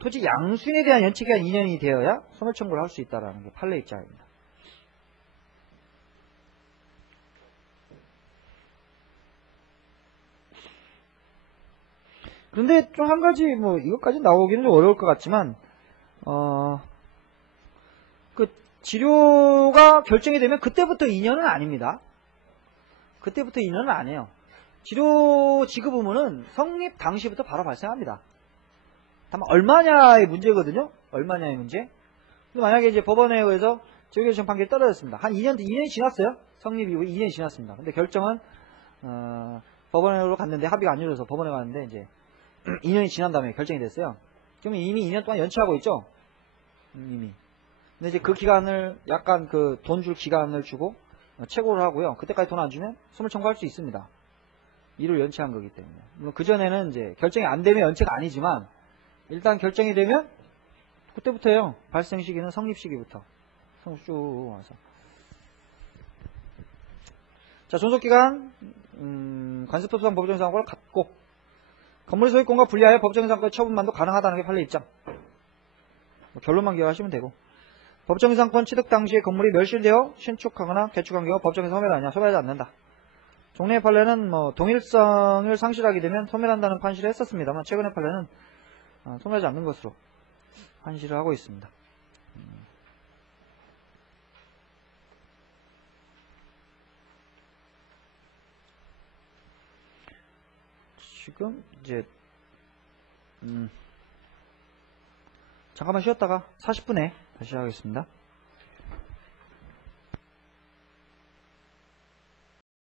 토지 양수인에 대한 연체 기간 2년이 되어야 소멸 청구를 할 수 있다는 게 판례 입장입니다. 그런데 좀 한 가지, 뭐 이것까지 나오기는 좀 어려울 것 같지만, 그 지료가 결정이 되면 그때부터 2년은 아닙니다. 그때부터 2년은 아니에요. 지료 지급 의무는 성립 당시부터 바로 발생합니다. 다만 얼마냐의 문제거든요. 얼마냐의 문제. 근데 만약에 이제 법원에 의해서 지료 결정 판결이 떨어졌습니다. 한 2년이 지났어요. 성립 이후에 2년이 지났습니다. 근데 결정은 법원으로 갔는데 합의가 안 이루어져서 법원에 갔는데 이제 2년이 지난 다음에 결정이 됐어요. 그러면 이미 2년 동안 연체하고 있죠. 이미. 근데 이제 그 기간을 약간 그 돈 줄 기간을 주고 최고를 하고요. 그때까지 돈 안 주면 소멸 청구할 수 있습니다. 이를 연체한 거기 때문에. 물론 그 전에는 이제 결정이 안 되면 연체가 아니지만 일단 결정이 되면 그때부터요. 발생 시기는 성립 시기부터 쭉 와서. 자, 존속기간 관습법상 법정이상권을 갖고 건물의 소유권과 분리하여 법정이상권 처분만도 가능하다는 게 판례 입장. 뭐 결론만 기억하시면 되고, 법정이상권 취득 당시에 건물이 멸실되어 신축하거나 개축한 경우 법정에서 소멸하냐? 소멸하지 않는다. 종래의 판례는 뭐 동일성을 상실하게 되면 소멸한다는 판시를 했었습니다만 최근의 판례는 소멸하지 않는 것으로 판시를 하고 있습니다. 지금 이제 잠깐만 쉬었다가 40분에 다시 하겠습니다.